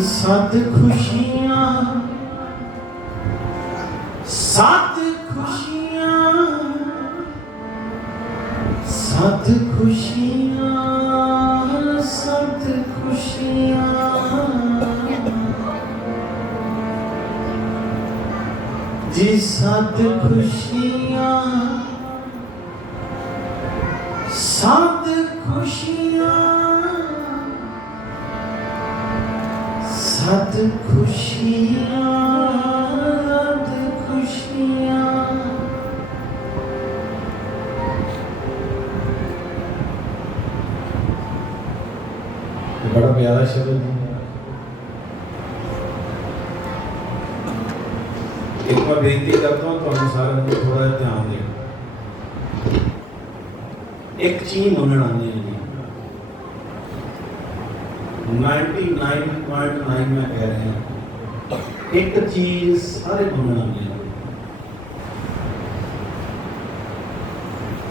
सत खुशियां सत खुशियां सत खुशियां सत खुशियां जी सत खुशियां सत खुशियां सत खुशियां सत खुशियां। बड़ा प्यारा शब्द है। एक बार बेनती करता हूँ तो सारे को थोड़ा ध्यान दें। एक चीज मनना नहीं है 99.9 मैं कह रहे हैं एक चीज सारे मनना नहीं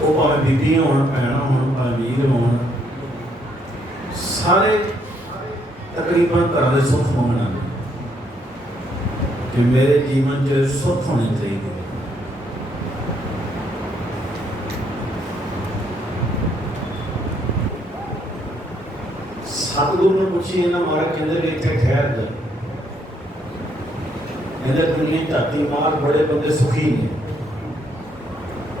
वो भावें बीबियां होण भैणां होण भावें वीर होण सारे तकरीबन घर के सुख मंगना कि मेरे जीवन च सुख होने चाहिए। सतगुरु ने पूछी ना महाराज कहते इतने ठहर गए कहते दुनिया झाती मार बड़े बंदे सुखी ने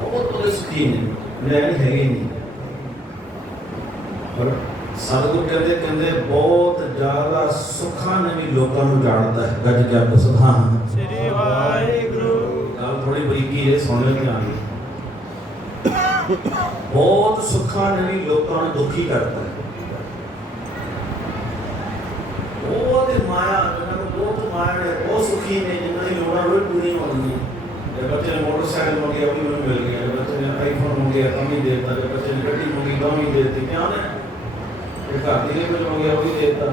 बहुत बड़े सुखी ने मैं है ही नहीं पर सतगुरु कहते कहते बहुत ज्यादा सुखा ने भी लोगों को जाणता है गज गज सुधान श्री वाहिगुरु गल थोड़ी बरीकी है सुन ध्यान बहुत सुखा ने भी लोगों को दुखी करता है माया बहुत माया ने बहुत सुखी ने जिन्होंने लोड़ा रोज पूरी होनी है। जब बच्चे ने मोटरसाइकिल मंगी अभी उन्हें मिल गया, जब बच्चे ने आईफोन मंगे कम ही देता, जब बच्चे ने गड्डी मंगी कम ही देती क्या ने एक घर की कुछ मंगे अभी देता।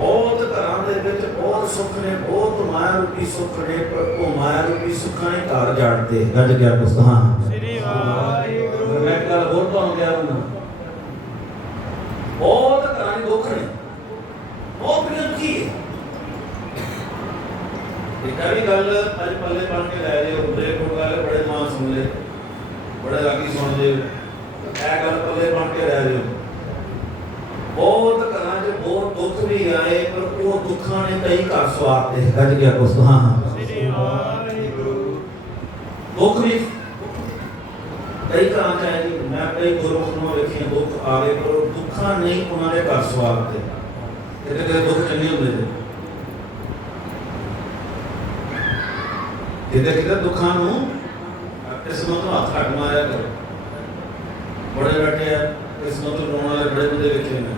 बहुत घरों के विच बहुत सुख ने बहुत माया रूपी सुख ने पर वो माया रूपी सुखा ने घर जाड़ते गज गया पुस्तहां श्री वाहिगुरु मैं कल होर तो गया हूं बहुत घरों दुख ने ਇਹ ਵੀ ਗੱਲ ਅੱਜ ਪੱਲੇ ਬਣ ਕੇ ਲੈ ਰਹੇ ਹੋ, ਬ੍ਰੇਕ ਵਾਲੇ ਬੜੇ ਨਾਂ ਸੁਣ ਲਏ, ਬੜੇ ਰਾਗੀ ਸੁਣਦੇ, ਇਹ ਗੱਲ ਪੱਲੇ ਬਣ ਕੇ ਲੈ ਰਹੇ ਹੋ। बहुत घरां च बहुत दुख भी आए, पर वो दुखा ने कई घर सवारते। गज गया कुछ हाँ दुख भी कई घरां च आए जी। मैं कई गुरमुख नूं वेखिया दुख आ गए, पर दुखा नहीं उन्होंने घर सवारते। किते दुख चंगे हुंदे ने, किते दुखा नूं किस्मत नूं हथ घट मारिया करो। बड़े बैठे आ किस्मत नूं रोण वाले बड़े बंदे वेखे ने।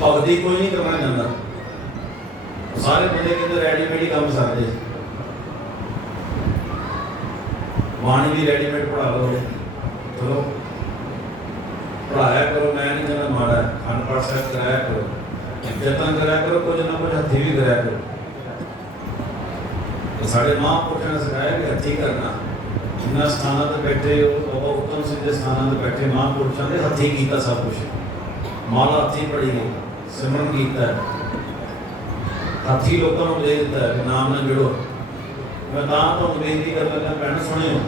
भगती कोई नहीं करना चाहता, सारे बंदे कहते रेडीमेड ही काम सारते। बाणी भी रेडीमेड पढ़ा लो, चलो पढ़ाया करो, मैं नहीं कहना माड़ा है। खंड पाठ साहब कराया करो, जतन कराया करो, कुछ ना कुछ हथी भी कराया करो। तो साढ़े महापुरुषों ने सिखाया कि हथी करना। जिन्ना स्थानों पर बैठे हो, बाबा उत्तम सिंह के स्थानों पर बैठे महापुरुषों ने हथी किया सब कुछ। माला हथी पढ़ी गई, सिमरन किया, हथी लोगों को दे दिता है, नाम ना जुड़ो। मैं तो बेनती कर लगा, भैन सुनियो,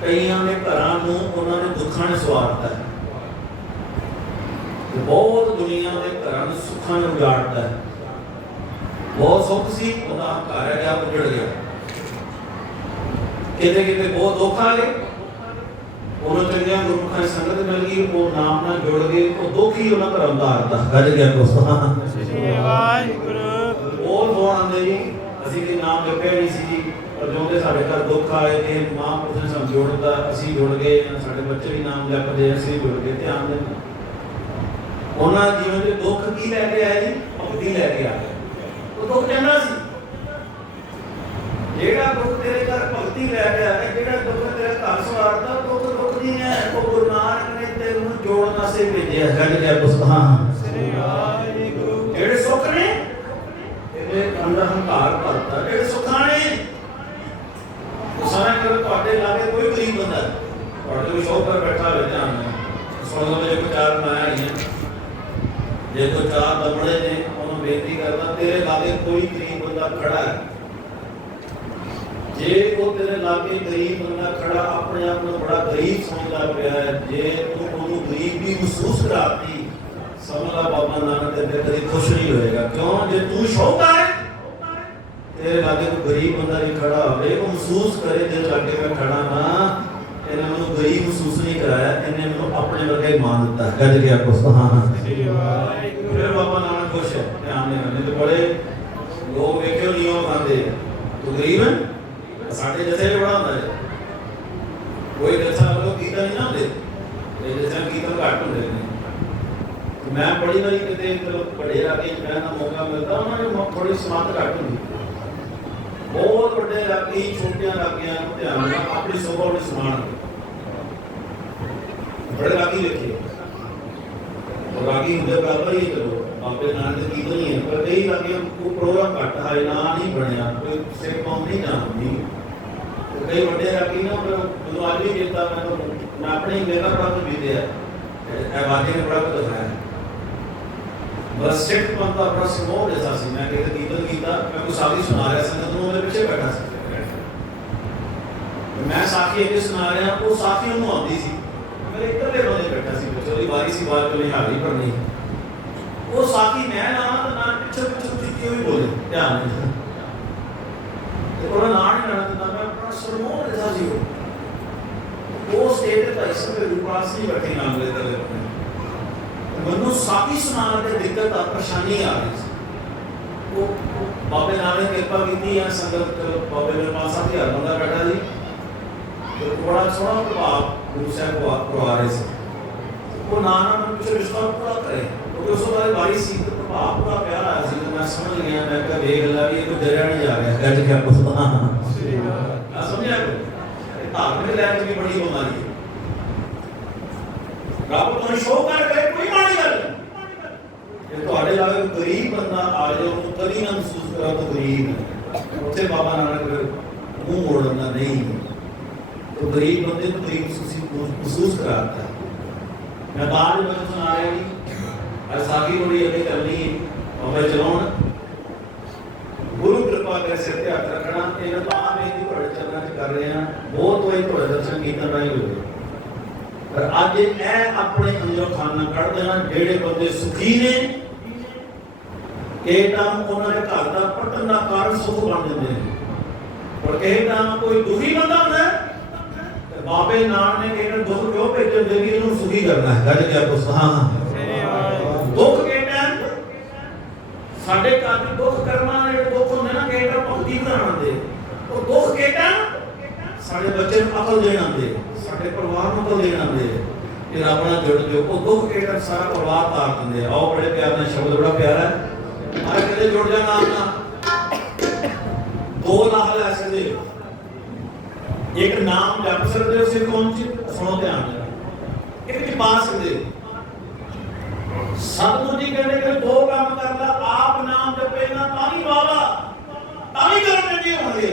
कई ने घरां नूं उन्होंने दुखा ने सवारता है, बहुत दुनिया के घरां नूं सुखां ने उजाड़ता है। बहुत सुख सी, उहदा घर है गया उजड़ गया। किते किते बहुत दुख आ गए, उन्होंने चंगिया गुरमुखां की संगत मिल गई, वो नाम नाल जुड़ गए, तो दुख ही उन्होंने धर्म धारता। गज गया दोस्तों और फोन आते जी, असीं ते नाम जपया नहीं सी, पर जो साढ़े घर दुख आए थे महापुरुष ने सानूं जोड़ता, असीं जुड़ गए, साढ़े बच्चे भी नाम जपदे, असीं जुड़ गए। ध्यान देना, उन्होंने जीवन के दुख की लैके आए जी, भगती लैके आ गए। वो दुख चंगा सी, जेड़ा दुख तेरे घर भगती लैके आ गया, जेड़ा दुख तेरे घर सवारदा, दुख दुख नहीं है। वो गुरु नानक ने तेनू जोड़न वास्ते भेजिया। गज गया पुस्तकां जेड़े सुख ने तेरे अंदर हंकार भरता, जेड़े सुखां ने सारे कर तुहाडे लागे कोई गरीब बंदा तुहाडे कोई शौक पर बैठा होवे, ध्यान नाल सुन लो। जो चार माया है, जे तो चार दमड़े ने, उन्होंने बेनती करदा, तेरे लागे कोई गरीब बंदा खड़ा है, जे वो तेरे लागे गरीब बंदा खड़ा अपने आप को बड़ा गरीब समझदा पिया है, जे तू उन्होंने गरीब भी महसूस कराती, समझ ला बाबा नानक तेरे कभी खुश नहीं होएगा। क्यों? जे तू शौका है, तेरे लागे कोई गरीब बंदा नहीं खड़ा हो, वो महसूस करे तेरे लागे मैं खड़ा ना, इन्हें मैंने गरीब महसूस नहीं कराया, इन्हें मैंने अपने वर्गा ही मान दिता। गज गया कुछ फिर बाबा नानक खुश है। ध्यान देना, नहीं तो बड़े लोग वेख्यो नहीं हो खाते, तो गरीब है साढ़े जैसे बड़ा होता है। कोई जैसा लोग कीर्तन नहीं ना होते, जैसे कीर्तन घट होते हैं। तो मैं बड़ी बारी कहते चलो बड़े रागी कहने का मौका मिलता, उन्होंने थोड़ी समाप्त घट होती। बहुत बड़े रागी छोटिया रागियां ध्यान अपनी सोभा में समान बड़े रागी देखे, रागी होंगे बराबर ही। चलो बाबे नानक कीर्तन ही है, पर कई रागियां को प्रोग्राम घट है ना नहीं बनया, कोई सिर कौम नहीं जानती। कई बड़े रागी ना मैं आज भी कहता, मैं अपने मेरा बड़ा तो बीते है वाक्य ने बड़ा कुछ दिखाया। बस सिख पंथ का बड़ा समूह जैसा सी। मैं कहते कीर्तन किया, मैं कुछ साथी सुना रहा संगत नूं, मेरे पीछे बैठा सी, मैं साथी अगे सुना रहा, वो साथी उन्होंने आती सी, मेरे इकल्ले बंदे बैठा सी, चलो वारी सी बात को निहारी पढ़नी। वो साथी मैं लावा तो ना पिछे पिछे पिछे भी बोले, ध्यान नहीं थोड़ा नाम नहीं लेना, मैं अपना समूह जैसा सी। वो स्टेट पे भाई सब रूपास नहीं बैठे नाम लेते ले अपने, मनु साथी सुनाने की दिक्कत आ परेशानी आ रही। वो बाबे नानक कृपा की है, संगत बाबे मेरे पास 7,000 बंदा बैठा जी, तो बड़ा सोहना प्रभाव गुरु साहब को करवा रहे थे। वो नाना मैं कुछ रिश्ता पूरा करे, क्योंकि उस बारे बारी सी प्रभाव पूरा प्यारा है, तो मैं समझ गया, मैं कहा देख ला भी ये कोई दरिया नहीं जा रहा है। गज क्या पुछता समझा को धार्मिक लैंग्वेज की बड़ी बीमारी है। रब तुम शो कर गए, कोई माड़ी गल जे तुहाडे लागे गरीब बंदा आ जाए, उन्होंने कभी ना महसूस करा तो गरीब है। उत्थे बाबा नानक मुंह मोड़ना नहीं, तो गरीब बंदे को गरीब महसूस कराता है। मैं बाद में सुना रहा जी, आज साकी बड़ी अगे करनी है बाबा चलाउण सिर ते हथ रखना इन्हें तो आम बेनती थोड़े चरणों च कर रहे हैं बहुत वारी थोड़े दर्शन कीर्तन राही होते पर अज ए अपने अंदरों खाना कढ़ देना जेड़े बंदे सुखी ने कई टाइम उन्होंने घर का पटन का कारण सुख बन जाते हैं और कई टाइम कोई दुखी बंदा होता है बाबे नाम ने कई दुख क्यों भेजे दे भी इन्होंने सुखी करना है गज क्या कुछ हाँ दुख के टाइम साढ़े घर में दुख करना दुख होंगे ना कई टाइम भक्ति बनाना दे और दुख के टाइम साढ़े बच्चे को अकल देना दे साढ़े परिवार को अकल देना दे फिर अपना जुड़ जो वो दुख के टाइम सारा परिवार तार देंगे आओ बड़े प्यार ने शब्द बड़ा प्यारा है आज कहते जुड़ जाना अपना दो लाल ऐसे दे एक नाम जप सकते हो सिर कौन सी सुनो ध्यान एक जी पा सकते सतगुरु जी कहते कि दो काम करना आप नाम जपेगा ताली बाबा ताली करने नहीं होंगे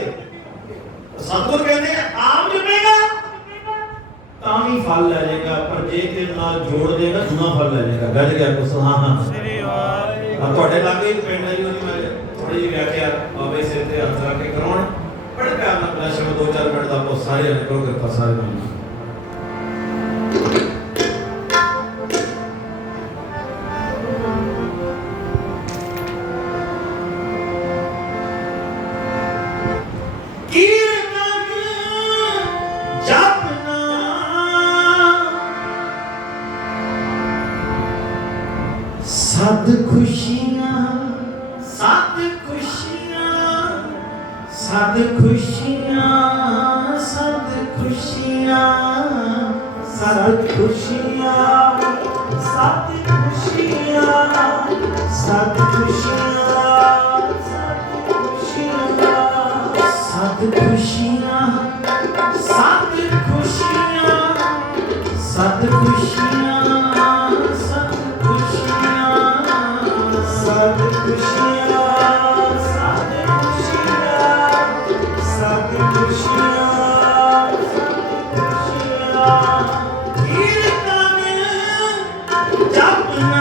सतगुरु कहते हैं आप जपेगा तामी फल ले जाएगा पर जे के नाल जोड़ देगा दुना फल ले जाएगा गज गया कुछ हाँ हाँ अब थोड़े लागे पिंड है जी मैं थोड़ी जी व्याख्या बाबे से ते हथ रख के कराउण बड़े प्यार नाल अपना शब्द 2-4 मिनट दा आपको सारे अनुभव करता सारे में सद खुशियां सद खुशियां सद खुशियां सद खुशियां सद खुशियां सद खुशियां सद खुशियां सद खुशियां सद खुशियां सद खुशियां सद खुशियां सद खुशियां कीर्तन जपना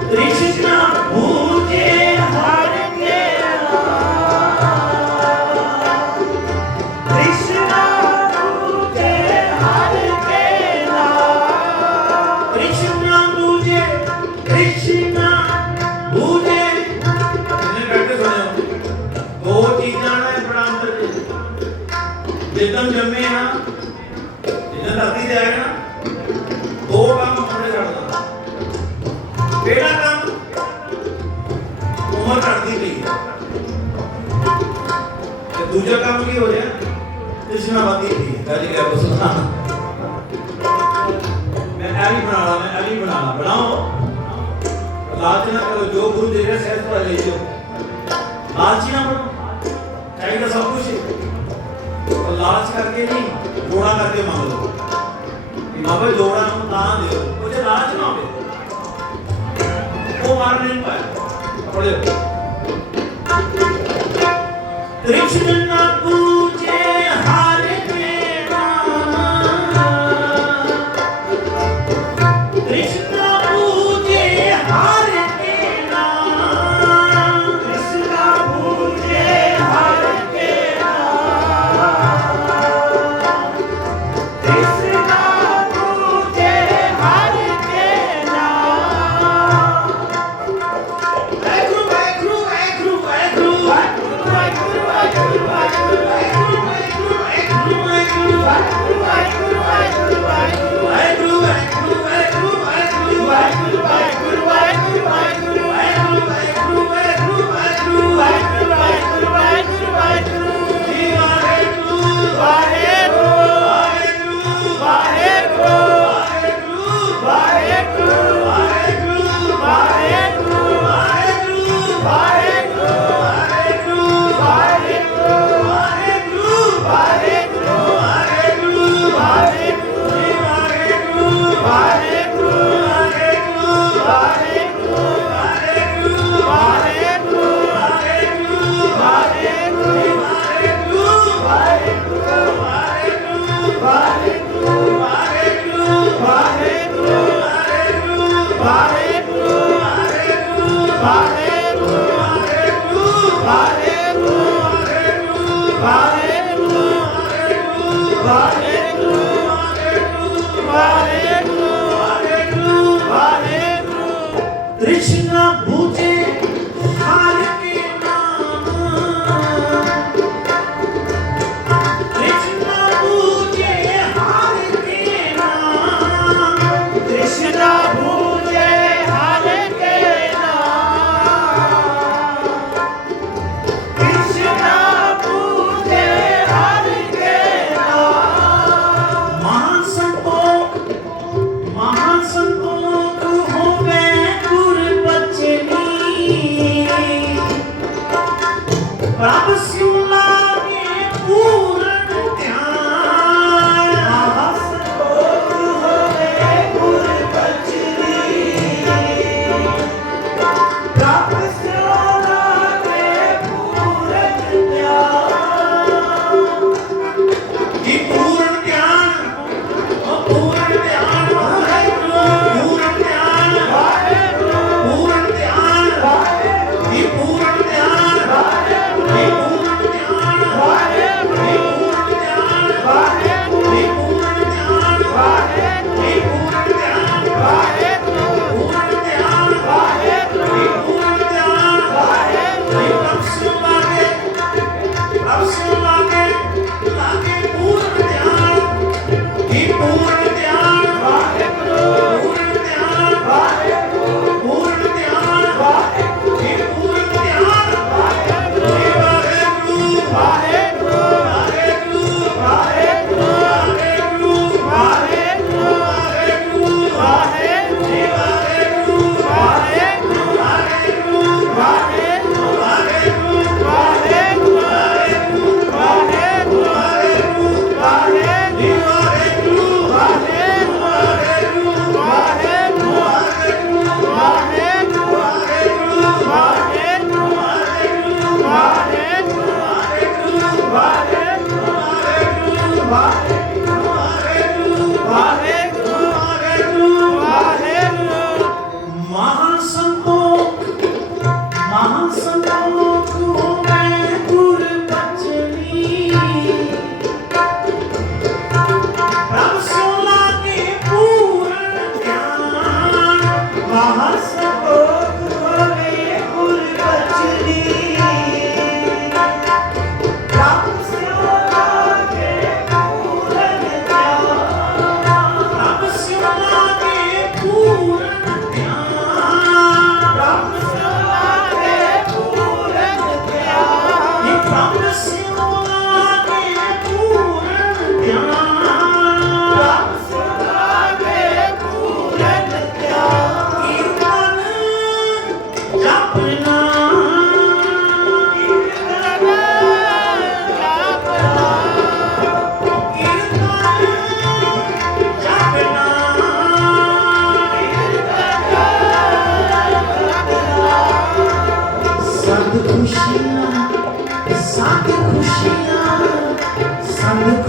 Krishna पूजे हर ਜਿਹੜਾ ਕੰਮ ਉਮਰ ਘਟਦੀ ਪਈ ਹੈ ਤੇ ਦੂਜਾ ਕੰਮ ਕੀ ਹੋ ਰਿਹਾ ਤ੍ਰਿਸ਼ਨਾ ਵਧਦੀ ਪਈ ਹੈ ਗੱਲ ਕਰ ਬਸਣਾ ਮੈਂ ਐਲੀ ਬਣਾਣਾ ਬਣਾਓ ਲਾਲਚ ਨਾ ਕਰੋ ਜੋ ਗੁਰੂ ਦੇ ਰਿਹਾ ਸਹਿਜ ਤੋਂ ਲੈ ਲਿਓ ਲਾਲਚੀ ਨਾ ਬਣੋ ਚਾਹੀਦਾ ਸਭ ਕੁਝ ਪਰ ਲਾਲਚ ਕਰਕੇ ਨਹੀਂ ਲੋੜਾ ਕਰਕੇ ਮੰਗ ਲਓ ਕਿ ਬਾਬਾ ਲੋੜਾ ਨੂੰ ਤਾਂ ਦਿਓ ਉਹ ਜੇ ਲਾਲਚ ਨਾ ਹੋਵੇ ਉਹ ਮਾਰ ਨਹੀਂ ਪਾਏ ਪੜ੍ਹੋ कृष्ण न पूजे हर के नाम कृष्ण न पूजे हर के नाम कृष्ण न पूजे हर के नाम कृष्ण न पूजे हर के नाम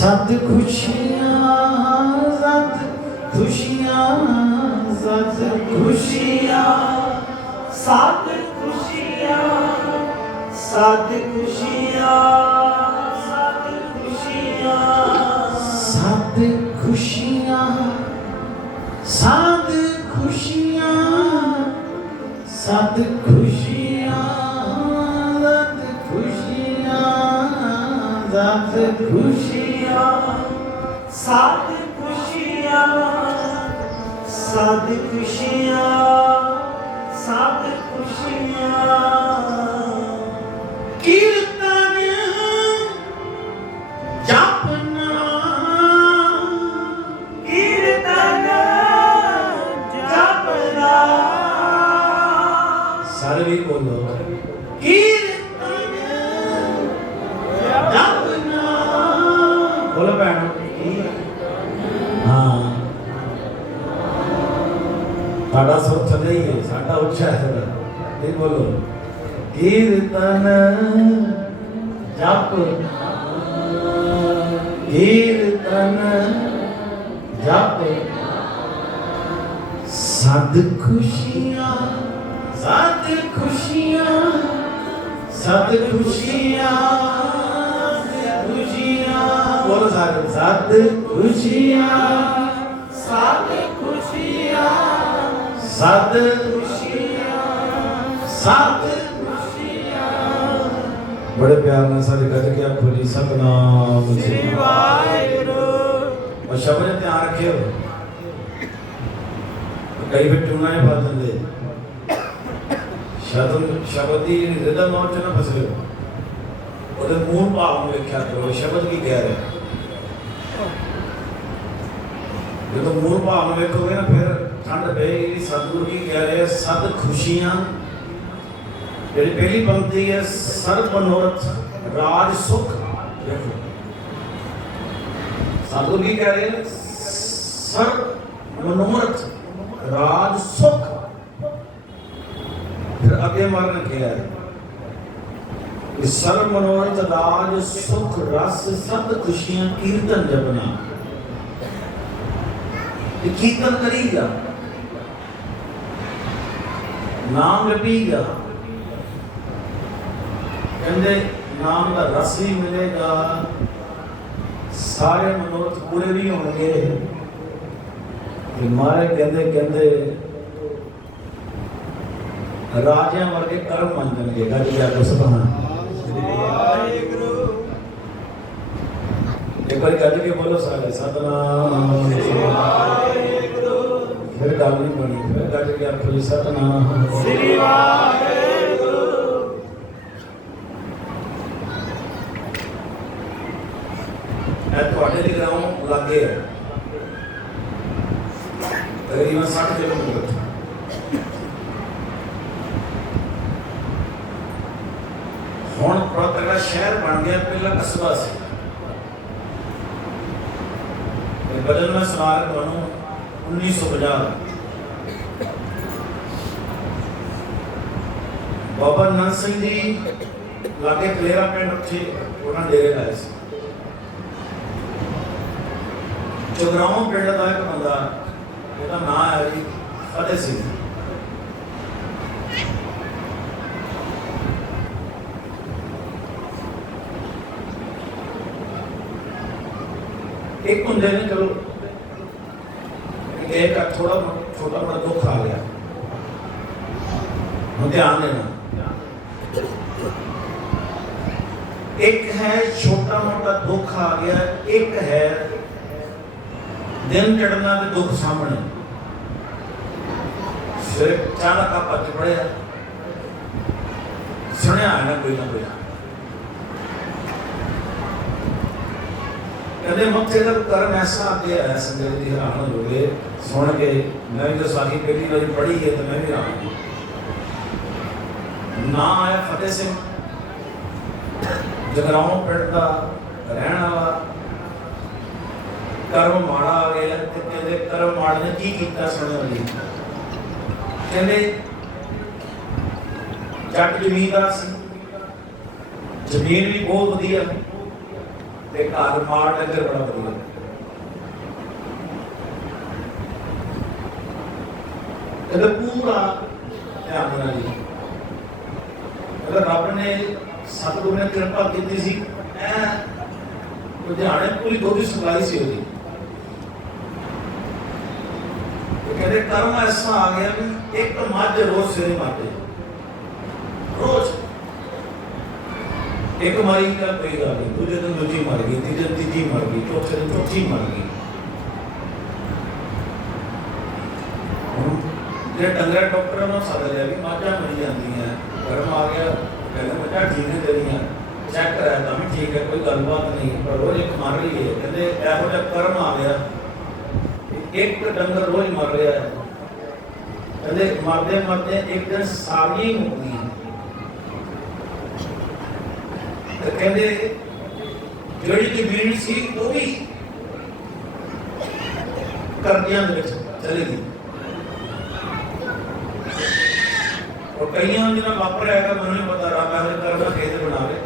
सद खुशियाँ सद खुशियाँ सद खुशियाँ सात खुशियाँ सात खुशियाँ सात खुशियाँ सद खुशियाँ सद खुशियाँ सद खुशियाँ सद खुशियाँ सात खुशियाँ सात खुशियाँ सात खुशियाँ कीर्तन जपना कीर्तन जपना सारे भी बोलो कीर्तन जपना बोलो भैन हाँ साडा सुर चले ही है साडा उच्चा है नहीं बोलो कीर्तन जपना कीर्तन जपना सद खुशियाँ सद खुशियाँ सद खुशियाँ खुशियाँ बोलो सारे सद खुशियाँ सात खुशियाँ सद खुशियाँ सद बड़े प्यार में सारे गज के आप बोली सतनाम श्री वाहिगुरु और शब्द ध्यान रखियो कई बार टूना ही बात दे शब्द की रिदम और चना फसले और मूल भाव में व्याख्या करो शब्द की कह रहे जो तो मूल भाव में देखोगे ना फिर ठंड पे सतगुरु की कह रहे सद खुशियां मेरी पहली पंक्ति है सर्व मनोरथ राज सुख देखो सतगुरु की कह रहे हैं सर्व मनोरथ राज सुख फिर आगे मारने क्या है कि सर्व मनोरथ राज सुख रस सत खुशियां कीर्तन जपना ये कीर्तन करेगा नाम जपीगा कहते नाम का रस भी मिलेगा सारे मनोरथ पूरे भी होंगे मारे कहते कहते राजा वर्गे कर्म बन जाएंगे गज जाकर सुभान एक बार गज के बोलो सारे सतनाम फिर गल नहीं बनी फिर गज के आप बोली सतनाम श्री वाहिगुरु थोड़े लिए गाँव लागे है तकरीबन 60 किलोमीटर हुण बहुत तगड़ा शहर बन गया पहला कस्बा से बदल में सुना रहा हूँ 1950 बाबा नंद सिंह जी लागे कलेरा पिंड उत्थे उन्होंने डेरे लाए थे जगराओं पिंड का एक बंदा ਉਹਦਾ ਨਾਂ ਹੈ ਜੀ ਫਤਿਹ ਸਿੰਘ ਇੱਕ ਹੁੰਦੇ ਨੇ ਚਲੋ एक थोड़ा छोटा मोटा दुख आ गया ध्यान देना एक है छोटा मोटा दुख आ गया एक है दिन चढ़ना ते दुख सामने फिर अचानक आप पच पड़े सुनिया है ना कोई कहते मक्के का कर्म ऐसा आ गया है संजय जी हैरान हो गए सुन के मैं जो सारी पहली बार पढ़ी है तो मैं भी हैरान ना आया फतेह सिंह जगराओं पिंड का रहने वाला कर्म माड़ा आ गया कहते कर्म माड़े ने की किया सुने वाली कहते जट जमींदार सी जमीन भी बहुत वधिया ते घर मार डंगर बड़ा बढ़िया कहते पूरा ध्यान देना जी कहते रब ने सतगुरु ने कृपा की सी लुधियाने पूरी दुध सप्लाई सी होगी कहते कर्म ऐसा आ गया भी एक मझ रोज सवेरे मारते रोज एक मरी का कोई गल नहीं दूजे दिन दूजी मर गई तीजे दिन तीजी मर गई चौथे दिन चौथी मर गई जो डंगर डॉक्टर ने सद लिया भी मझां मरी जाती हैं गर्म आ गया कहते मझां ठीक है तेरियां चेक कराया तो भी ठीक है कोई गलबात नहीं पर रोज एक मर रही है कहते यहो जिहा कर्म आ गया एक डंगर रोज मर रहा है कहते मरदे मरदे एक दिन सारियां ही मुक गई तो कहते जड़ी जमीन सी वो भी कर्जियां दे विच चली गई और कईयां जिन्हां वापर आएगा मैनूं नहीं पता रब ऐसे कर्म खेत बनावे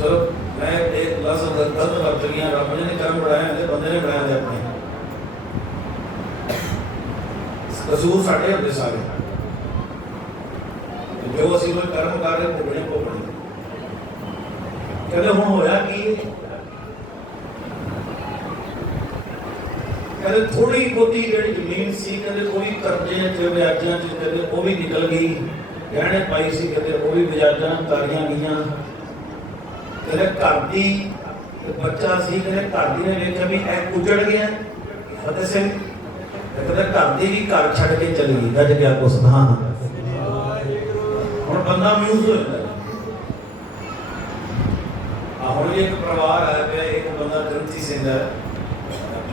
चलो मैं एक लफ्ज़ गलत वरत गया रब ने कर्म बनाए ते बंदे ने बनाए अपने कसूर साडे होंदे सारे जो असीं कोई कर्म कर रहे भोगने भोगने कहते हुण होया कि कहते थोड़ी बहुती जिहड़ी जमीन सी कहते वो भी कर्जे ते ब्याजां च कहते वो भी निकल गई गहने पाई सी कहते वो भी ब्याजां तारियां गईयां कहते घर दी बच्चा सी कहते घर दी ने वेखिया भी एक उजड़ गया फतेह सिंह कहते घर दी भी घर छड़ के चली गई गज गया कुछ धान बंदा म्यूज हो जाता हम एक परिवार है पे एक बंदा ग्रंथी सिंह है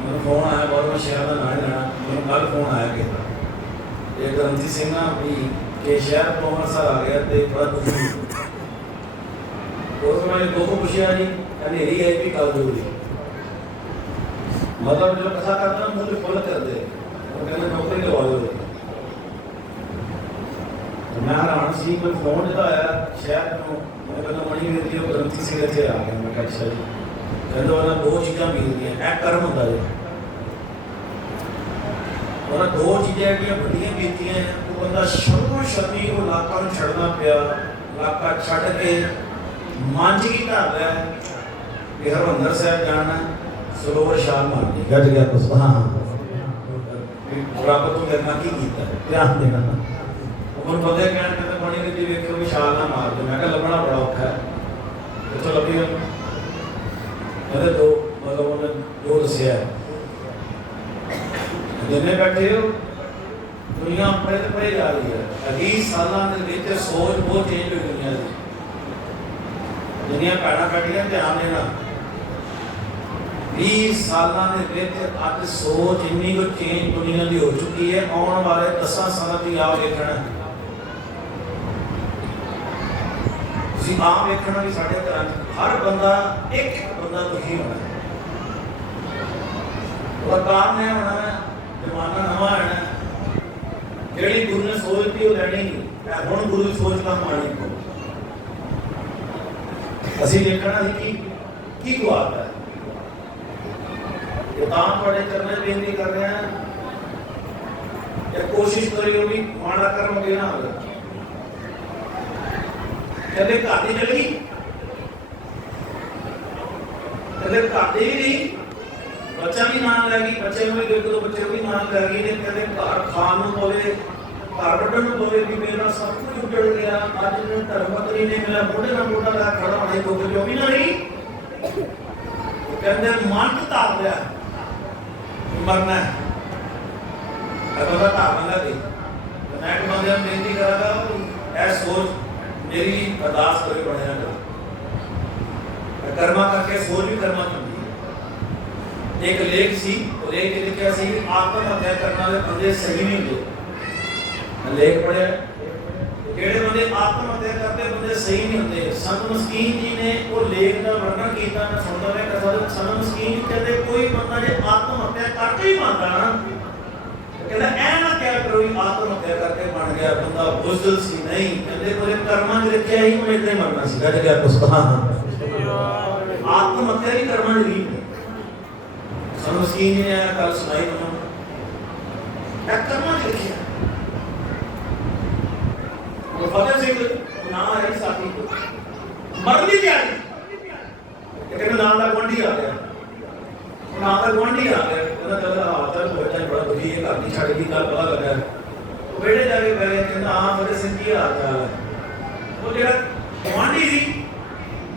मैं फोन आया बहुत मैं शहर का नाम लेना मैं कल फोन आया कि एक ग्रंथी सिंह भी के शहर तो अमृतसर आ गया तो बड़ा दुखी और मैंने दो को पूछा जी अंधेरी है भी कल जरूरी मतलब जो कथा करता है मुझे फॉलो कर दे वो कहते नौकरी लगा दो मैं हैरान सी कोई फोन जो आया शहर में मैं कहता मणि वीर जी ग्रंथी सिंह इतने आ गए मैं कहा अच्छा जी कहते उन्हें दो चीज़ां मिल गई एक कर्म होता है उन्हें दो चीज़ें जो बड़ियां बीतियां वो बंदा शर्मो शर्मी वो इलाका में छड़ना पिया इलाका छड़ के मंझ की घर है कि हरमंदर साहब जाना सरोवर छाल मारनी गज गया कुछ हाँ रब तो करना की कीता ध्यान देना और बंदे कहते पानी में जी वेखो भी छाल ना मार दो मैं कहा लभना बड़ा औखा है तो लभी कहते दो मतलब उन्हें दो दसिया जिन्हें बैठे हो दुनिया अपने तो पढ़े जा रही है 20 साल के सोच बहुत चेंज हुई दुनिया की दुनिया भैन बैठिया ध्यान देना 20 साल अज सोच इन्नी को चेंज दुनिया की हो चुकी है आने वाले 10 साल की आप देखना आम देखना भी साढ़े घर हर बंदा एक बंदा दुखी होना है और काम है होना है जमाना नवा आना जी गुरु ने सोच थी वो लैनी नहीं हम गुरु की सोच का मानी को असी देखना की गुआत है बड़े करने बेनती कर रहे हैं या कोशिश करियो भी माड़ा कर्म के ना हो कहते घर ही चली कहते घर ही नहीं बच्चा भी नाल लैगी बच्चे भी देख दो बच्चे भी नाल लैगी ने कहते घर खान पवे घर वड्डण पवे भी मेरा सब कुछ उजड़ गया अज ने धर्मपत्नी ने मेरा मोढ़े ना मोढ़ा ला खड़ा होने को जो भी नहीं कहते मन ताप लिया मरना है अब बता तापना दे मैं एक बंदे में बेनती करागा ऐ सोच मेरी अरदास करे बढ़िया कर कर्मा करके सोच भी कर्मा करनी है एक लेख सी वो लेख लिखा सी आत्महत्या करने वाले बंदे सही नहीं होते लेख पढ़े जेड़े बंदे आत्महत्या करते बंदे सही नहीं होते संत मस्कीन जी ने वो लेख का वर्णन किया मैं सुनता मैं कथा संत मस्कीन जी कहते कोई बंदा जे आत्महत्या करके ही मानता ना कहता ऐ ना क्या करो आत्महत्या करके बन गया बंदा बुज़दिल सी नहीं कहते पूरे कर्मां च लिखिया ही मैं इतना ही मरना सी गज गया कुछ आत्म हत्या नहीं करना नहीं ਸਾਨੂੰ ਸਕੀਮ ਨੇ ਕੱਲ ਸੁਣਾਈ ਤੁਹਾਨੂੰ ਇਹ ਕਰਨਾ ਨਹੀਂ ਲਿਖਿਆ ਉਹ ਫਤਿਹ ਸਿੰਘ ਨਾ ਹੈ ਸਾਥੀ ਮਰਨ ਦੀ ਤਿਆਰੀ ਇਹ ਕਹਿੰਦਾ ਨਾਲ ਦਾ ਗੁਆਂਢੀ ਆ ਗਿਆ ਨਾਲ ਦਾ ਗੁਆਂਢੀ ਆ ਗਿਆ ਕਹਿੰਦਾ ਚੱਲ ਹਾਲ ਤਾਂ ਬੇਟਾ ਬੜਾ ਵਧੀਆ ਘਰ ਦੀ ਛੱਡ ਗਈ ਕੱਲ ਪਤਾ ਲੱਗਾ ਉਹ ਬੇਟੇ ਜਾ ਕੇ ਬਹਿ ਗਿਆ ਕਹਿੰਦਾ ਹਾਂ ਫਤਿਹ ਸਿੰਘ ਕੀ ਹਾਲ ਚਾਲ ਹੈ ਉਹ ਜਿਹੜਾ ਗੁਆਂਢੀ ਸੀ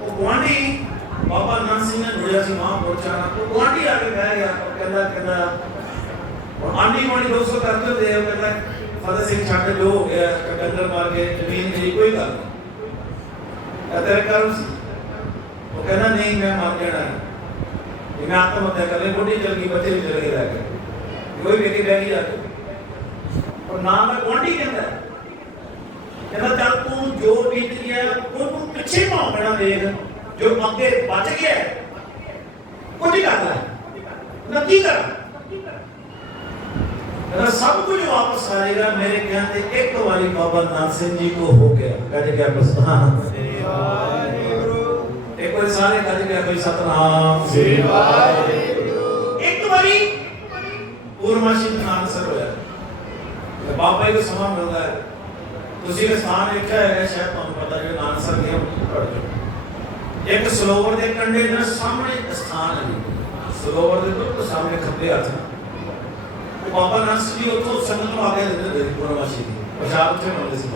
ਉਹ ਗੁਆਂਢੀ ਬਾਬਾ ਨਾਨਕ ਸਿੰਘ ਨੇ ਜੁੜਿਆ ਸੀ ਮਹਾਂਪੁਰਸ਼ਾਂ ਨਾਲ ਉਹ ਗੁਆਂਢੀ ਆ ਕੇ ਬਹਿ ਗਿਆ ਕਹਿੰਦਾ ਹੁਣ ਆਂਢੀ ਗੁਆਂਢੀ 200 ਕਰਦੇ ਹੁੰਦੇ ਆ ਕਹਿੰਦਾ ਫਤਿਹ ਸਿੰਘ ਛੱਡ ਜੋ ਹੋ ਗਿਆ ਡੰਗਰ ਮਾਰ ਕੇ ਜ਼ਮੀਨ ਮੇਰੀ ਕੋਈ ਗੱਲ ਨਹੀਂ ਤੇਰੇ ਕਰਮ ਸੀ ਉਹ ਕਹਿੰਦਾ ਨਹੀਂ ਮੈਂ ਮਰ ਜਾਣਾ ਇਹ ਮੈਂ ਆਤਮ ਹੱਤਿਆ ਕਰ ਲਈ ਬੁੱਢੀ ਚਲ ਗਈ ਬੱਚੇ ਵੀ ਚਲੇ ਗਏ ਰਹਿ ਗਏ ਕੋਈ ਵੇਖੀ ਬਹਿ ਗਈ ਜਾ ਕੇ ਔਰ ਨਾਮ ਦਾ ਗੁਆਂਢੀ ਕਹਿੰਦਾ ਚੱਲ ਤੂੰ ਜੋ ਬੀਤ ਗਿਆ ਉਹਨੂੰ ਪਿੱਛੇ ਭਾਵਣਾ ਦੇਖ जो मौके बच गया कुछ ही कर ना की कर सब कुछ वापस आएगा मेरे कहते एक बारी बाबा नानक सिंह जी को हो गया कट गया प्रस्थान एक बार सारे कट गया कोई सतनाम एक बारी पूर्णमासी नानक सर होया बाबा को समा मिलता है तुसी के स्थान देखा है शायद तुम पता जो नानक सर गए पढ़ जाओ एक सरोवर के कंढे में सामने स्थान है सरोवर के बिल्कुल सामने खब्बे हाथ वो बाबा नानक सिंह जी उतो संगत आ गए थे पूर्णमासी की प्रसाद उठे मिलते सी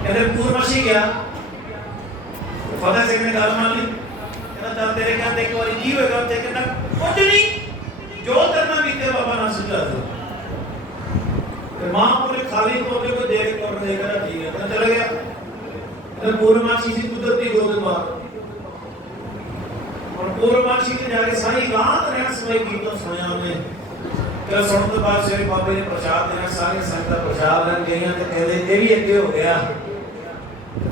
कहते पूर्णमासी गया फतेह सिंह ने गल मान ली कहना चल तेरे कहते एक बार की होएगा ते कहना कुछ नहीं जो करना बीते बाबा नानक सिंह जी महापुर खाली कोटे को देख कर देखा ठीक है कहना चला गया पूर्णमासी से कुदरती 2 दिन बाद और पूर्णमासी ने जाके सारी रात रहन सवाई गीतों सुनिया हमने फिर सुनने के बाद सवेरे बाबे ने प्रसाद देना सारी संगत प्रसाद लेन गई तो कहते ये भी अगे हो गया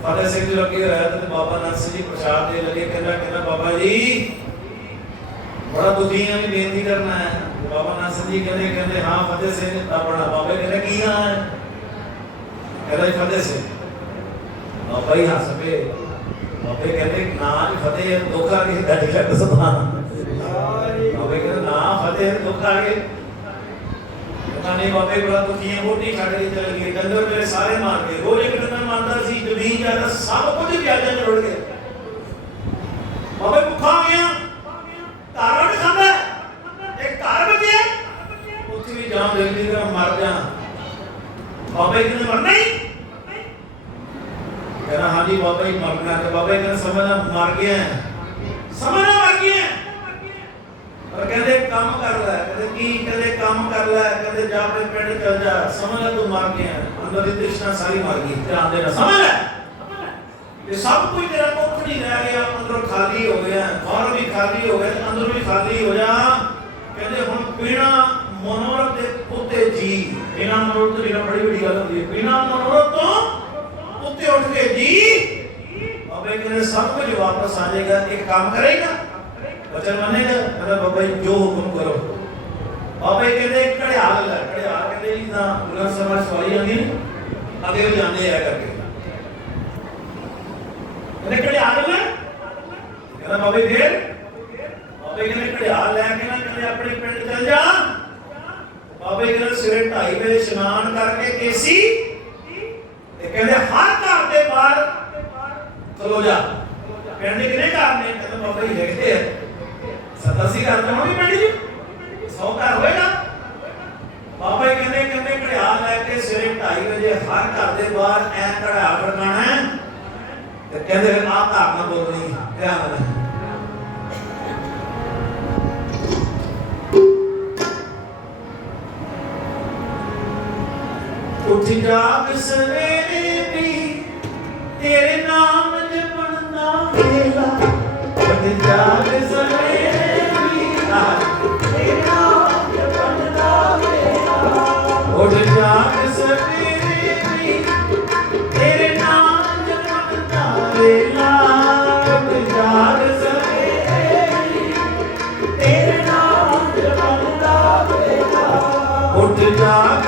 फतेह सिंह जी लगे होया तो बाबा नानक सिंह जी प्रसाद दे लगे कहना बाबा जी बड़ा दुखी है मैं बेनती करना है बाबा नानक सिंह जी कहते हाँ फतेह सिंह अपना बाबे कहते की हाँ है कहता फतेह सिंह बाबा ही हस पे बाबे कहते ना फतेह दुख आ गए गड्डी लग सुभान बाबे कहते ना फतेह दुख आ गए नहीं बाबे बड़ा दुखी है मोटी छड़ के चल गई डंगर मेरे सारे मार गए रोज एक डंगर मारता सी जमीन जाता सब कुछ प्याजा में रुड़ गया बाबे भुखा हो गया तारा नहीं खांदा एक तार बचे उठी भी जान जल्दी कर मर जा बाबे कहते मरना ही कहना हाँ जी बाबा ही मरना है बाबा कहना समझना मर गया है समझना मर गया है और कहते काम कर ले कहते की कहते काम कर ले कहते जा अपने पिंड चल जा समझ तू मर गया है अंदर की तृष्णा सारी मर गई ध्यान देना समझ ले ये सब कुछ तेरा कुछ नहीं रह गया अंदर खाली हो गया बाहर भी खाली हो गया अंदर भी खाली हो जा कहते हम बिना मनोरथ के पुते जी बिना मनोरथ तो बड़ी बड़ी गल होती है बिना मनोरथ तो उत्ते उठ के जी बाबे कहते सब कुछ वापस आ जाएगा एक काम करेगा वचन मानेगा मतलब बाबा जो हुक्म करो बाबा कहते घड़ियाल कहते जी ना गुरु समाज सवारी आंदी आगे भी जाने आ करके कहते घड़ियाल ले कहना बाबा फिर बाबा कहते घड़ियाल लेके ना कहते अपने पिंड चल जा बाबा कहते सवेरे 2:30 बजे स्नान करके केसी कहते हर घर के बाहर चलो जा पिंड कितने घर ने कहते बाबा जी देखते हैं 87 घर तो होंगे पिंड जी 100 घर होएगा बाबा जी कहते घड़ियाल लेके सवेरे 2:30 बजे हर घर के बाहर ऐ घड़ियाल फड़काना है तो कहते फिर आप घर ना बोलनी ध्यान रखना उठ जाग सवेरे भी तेरे नाम जपना वेला उठ जाग सवेरे भी तेरे नाम जपना वेला उठ जाग सवेरे भी तेरे नाम जपना वेला उठ जाग सवेरे भी तेरे नाम जपना वेला उठ जाग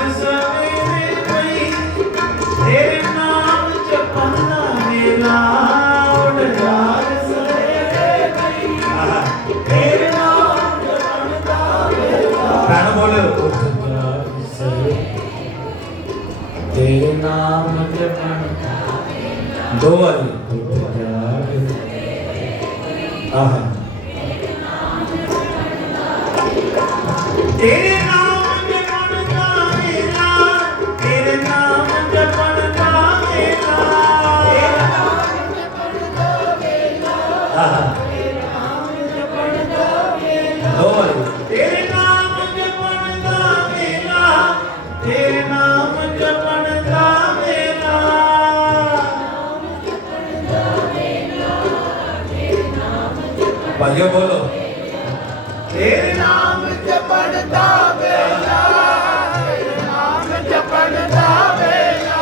तेरे नाम जपना वेला उठ जाग सवेरे तेरे नाम जपन दा वेला भैन बोलो उठ जाग सवेरे तेरे नाम जपन दा दो वाली उठ जाग आहा तेरे नाम जपन दा वेला तेरे नाम जपन दा वेला तेरे नाम जपन दा वेला आहा तेरे नाम जपन दा वेला दो वाली तेरे नाम जपन दा वेला तेरे नाम जपन दा वेला भाइयों बोलो तेरे नाम जपन दा वेला तेरे नाम जपन दा वेला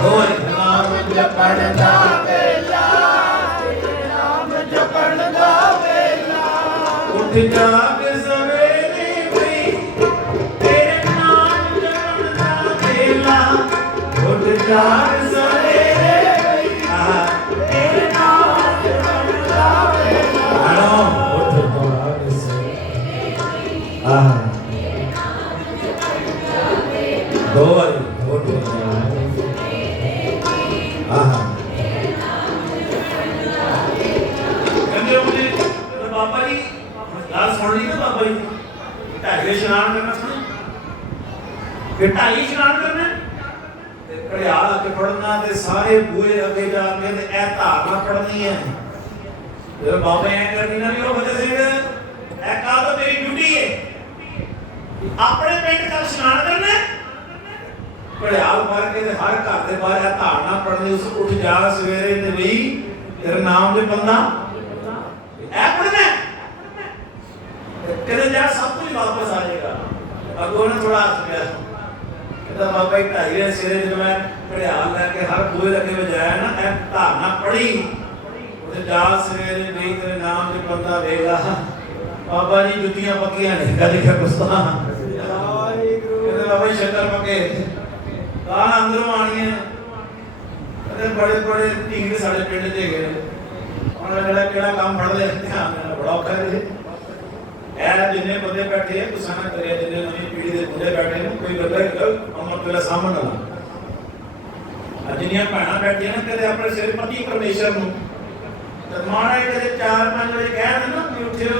दो वाली नाम जपन दा वेला तेरे नाम जपन दा वेला उठ जाग सवेरे वे तेरे नाम जपन दा वेला उठ जाग सवेरे आहा तेरे नाम जपन दा वेला आनो उठ जाग सवेरे आहा दो वाली उठ जाग आहा कहते हो मुझे तो बाबा जी गाल सुन ली ना बाबा जी ढाई स्नान करना सुन फिर ढाई स्नान करना घड़ियाल अगे पढ़ना ते सारे बूहे अगे जाके ते ए धारना पढ़नी है जब बाबा ऐ करनी ना भी वो फतेह सिंह ए कल तो तेरी ड्यूटी है अपने पिंड का स्नान करना घड़ियाल मार के ते हर घर दे बाहर ए धारना पढ़नी उस उठ जा सवेरे ते भी तेरे नाम दे बंदा ए पढ़ना कहते यार सब कुछ वापस आ जाएगा अगो ने थोड़ा हंस गया कहता बाबा एक ढाई ने सिरे जब मैं घड़ियाल लेके हर बूहे लगे में जाया ना ए धारना पढ़ी उसे जा सवेरे नहीं तेरे नाम दे बंदा वेला बाबा जी जुतियां पक्कियां नहीं कदी क्या गुस्सा कहते बाबा जी शक्कर पके गाल अंदरों आनी है कहते बड़े बड़े टीके साढ़े पिंड च गए उन्होंने केड़ा काम फड़ लिया ध्यान देना बड़ा औखा है जिन्ने बंदे बैठे हैं गुस्सा ना करे जिन्ने नवी पीढ़ी के बंदे बैठे हैं कोई गल अमर वेला सामने ला जिन्नियां भैणां बैठियां ना कदे अपने सिर पति परमेश्वर नूं ते माड़ा कदे 4-5 बजे कह दे ना कि उठियो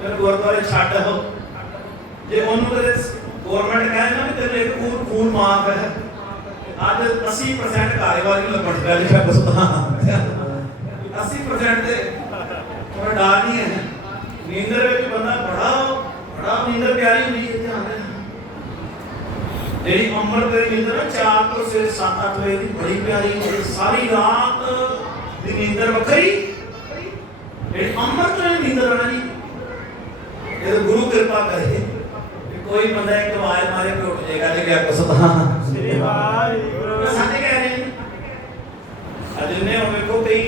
फिर गुरुद्वारे छੱਡ हो जे ओनू कदे गवर्नमेंट कहे ना कि तेरे एक खून माफ है आज 80% कार्यवाही लगन लग लिखा बसता 80% दे थोड़ा डर नहीं है नींदर में बंदा बड़ा बड़ा नींदर प्यारी हुई है ध्यान देना तेरी उम्र तेरी नींदर 4 तो से 7-8 बजे की बड़ी प्यारी है सारी रात दी नींदर वखरी तेरी उम्र तो नींदर आना नहीं ये तो गुरु कृपा करे कोई बंदा एक आवाज मारे पे उठ जाएगा तो क्या कुछ श्री वाहिगुरु साथे कह रहे हैं अजने होने को कई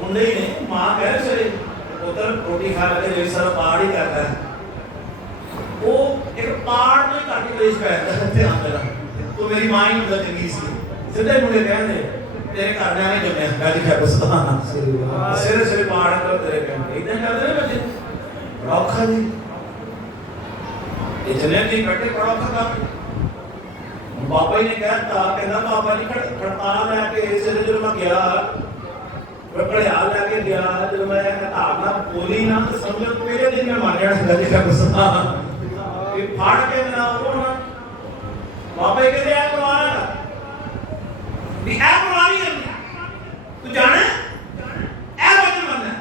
मुंडे ही ने मां कह रहे से पुत्र रोटी खा लगे जो सारा पहाड़ ही करता है वो एक पहाड़ में घट कलेश पैदा है ध्यान देना तो मेरी मां ही मतलब चंगी सी सीधे मुंडे कहने तेरे घर ने नहीं जमया गाली खा बसता सिरे सिरे पहाड़ कर तेरे कहने इतने करते हैं बच्चे बड़ा औखा जी इतने नहीं बैठे बड़ा औखा काम बाबा जी ने कहता कहना बाबा जी खड़ताल लैके इसलिए जो मैं गया घड़ियाल लैके गया जब मैं धारना बोली ना तो समझो पहले दिन में मार जाना गली का गुस्सा ये फाड़ के ना वो ना बाबा जी कहते हैं करवाना का भी ऐ करवानी है तू जाने ऐ वचन बनना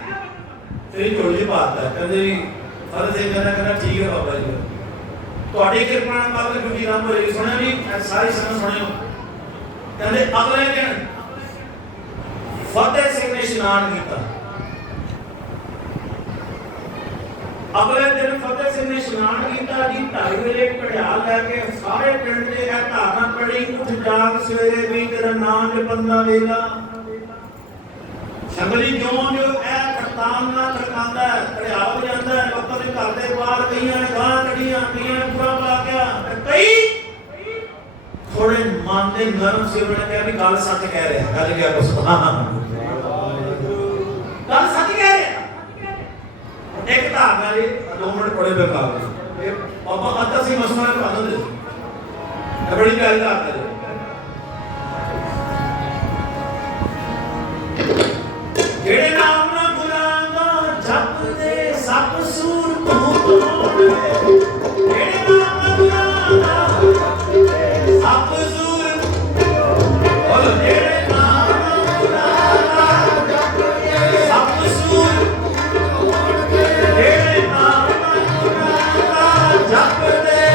तेरी जोड़ी बात है कहते जी फतेह सिंह कहना ठीक है बाबा जी ਤੁਹਾਡੀ ਕਿਰਪਾ ਨਾਲ ਬਾਬਾ ਡਿਊਟੀ ਨਾ ਹੋਈ ਸੁਣਿਆ ਨਹੀਂ ਸਾਰੀ ਸੰਗਤ ਸੁਣਿਓ ਕਹਿੰਦੇ ਅਗਲੇ ਦਿਨ ਫਤਿਹ ਸਿੰਘ ਨੇ ਇਸ਼ਨਾਨ ਕੀਤਾ ਅਗਲੇ ਦਿਨ ਫਤਿਹ ਸਿੰਘ ਨੇ ਇਸ਼ਨਾਨ ਕੀਤਾ ਜੀ 2:30 ਵਜੇ ਘੜਿਆਲ ਲੈ ਕੇ ਸਾਰੇ ਪਿੰਡ ਦੇ ਇਹ ਧਾਰਨਾ ਪੜੀ ਉੱਠ ਜਾਗ ਸਵੇਰੇ ਵੀ ਤੇਰਾ ਨਾਮ ਜਪੰਦਾ ਵੇਲਾ ਸੰਗਲੀ ਜਿਉਂ ਜੋ ਇਹ ਕਰਤਾਨ ਨਾਲ ਖੜਕਾਉਂਦਾ ਘੜਿਆਲ ਵਜਾਉਂਦਾ ਲੋਕਾਂ ਦੇ ਘਰ ਦੇ ਬਾਹਰ ਕਈਆਂ ਨੇ ਗਾਂ ਕੱਢੀਆਂ ਕਈਆਂ ਨੇ ਬੁਰਾ ਬੁਲਾ ਗਿਆ ਤੇ ਕਈ ਥੋੜੇ ਮਨ ਦੇ ਨਰਮ ਸੀ ਉਹਨਾਂ ਨੇ ਕਿਹਾ ਵੀ ਗੱਲ ਸੱਚ ਕਹਿ ਰਿਹਾ ਗੱਲ ਕਿਹਾ ਸੁਭਾਨ ਗੱਲ ਸੱਚ ਕਹਿ ਰਿਹਾ एक तो आ गया 2 मिनट पढ़े बेकार ये पापा आता सी मसला पढ़ा दे बड़ी प्यारी बात है जेड़े नाम ना गुलांगा जप दे सप सूर भूत होवे जेड़े नाम ना गुलांगा सप सूर बोलो जेड़े नाम ना गुलांगा जप दे सप सूर जेड़े नाम ना गुलांगा जप दे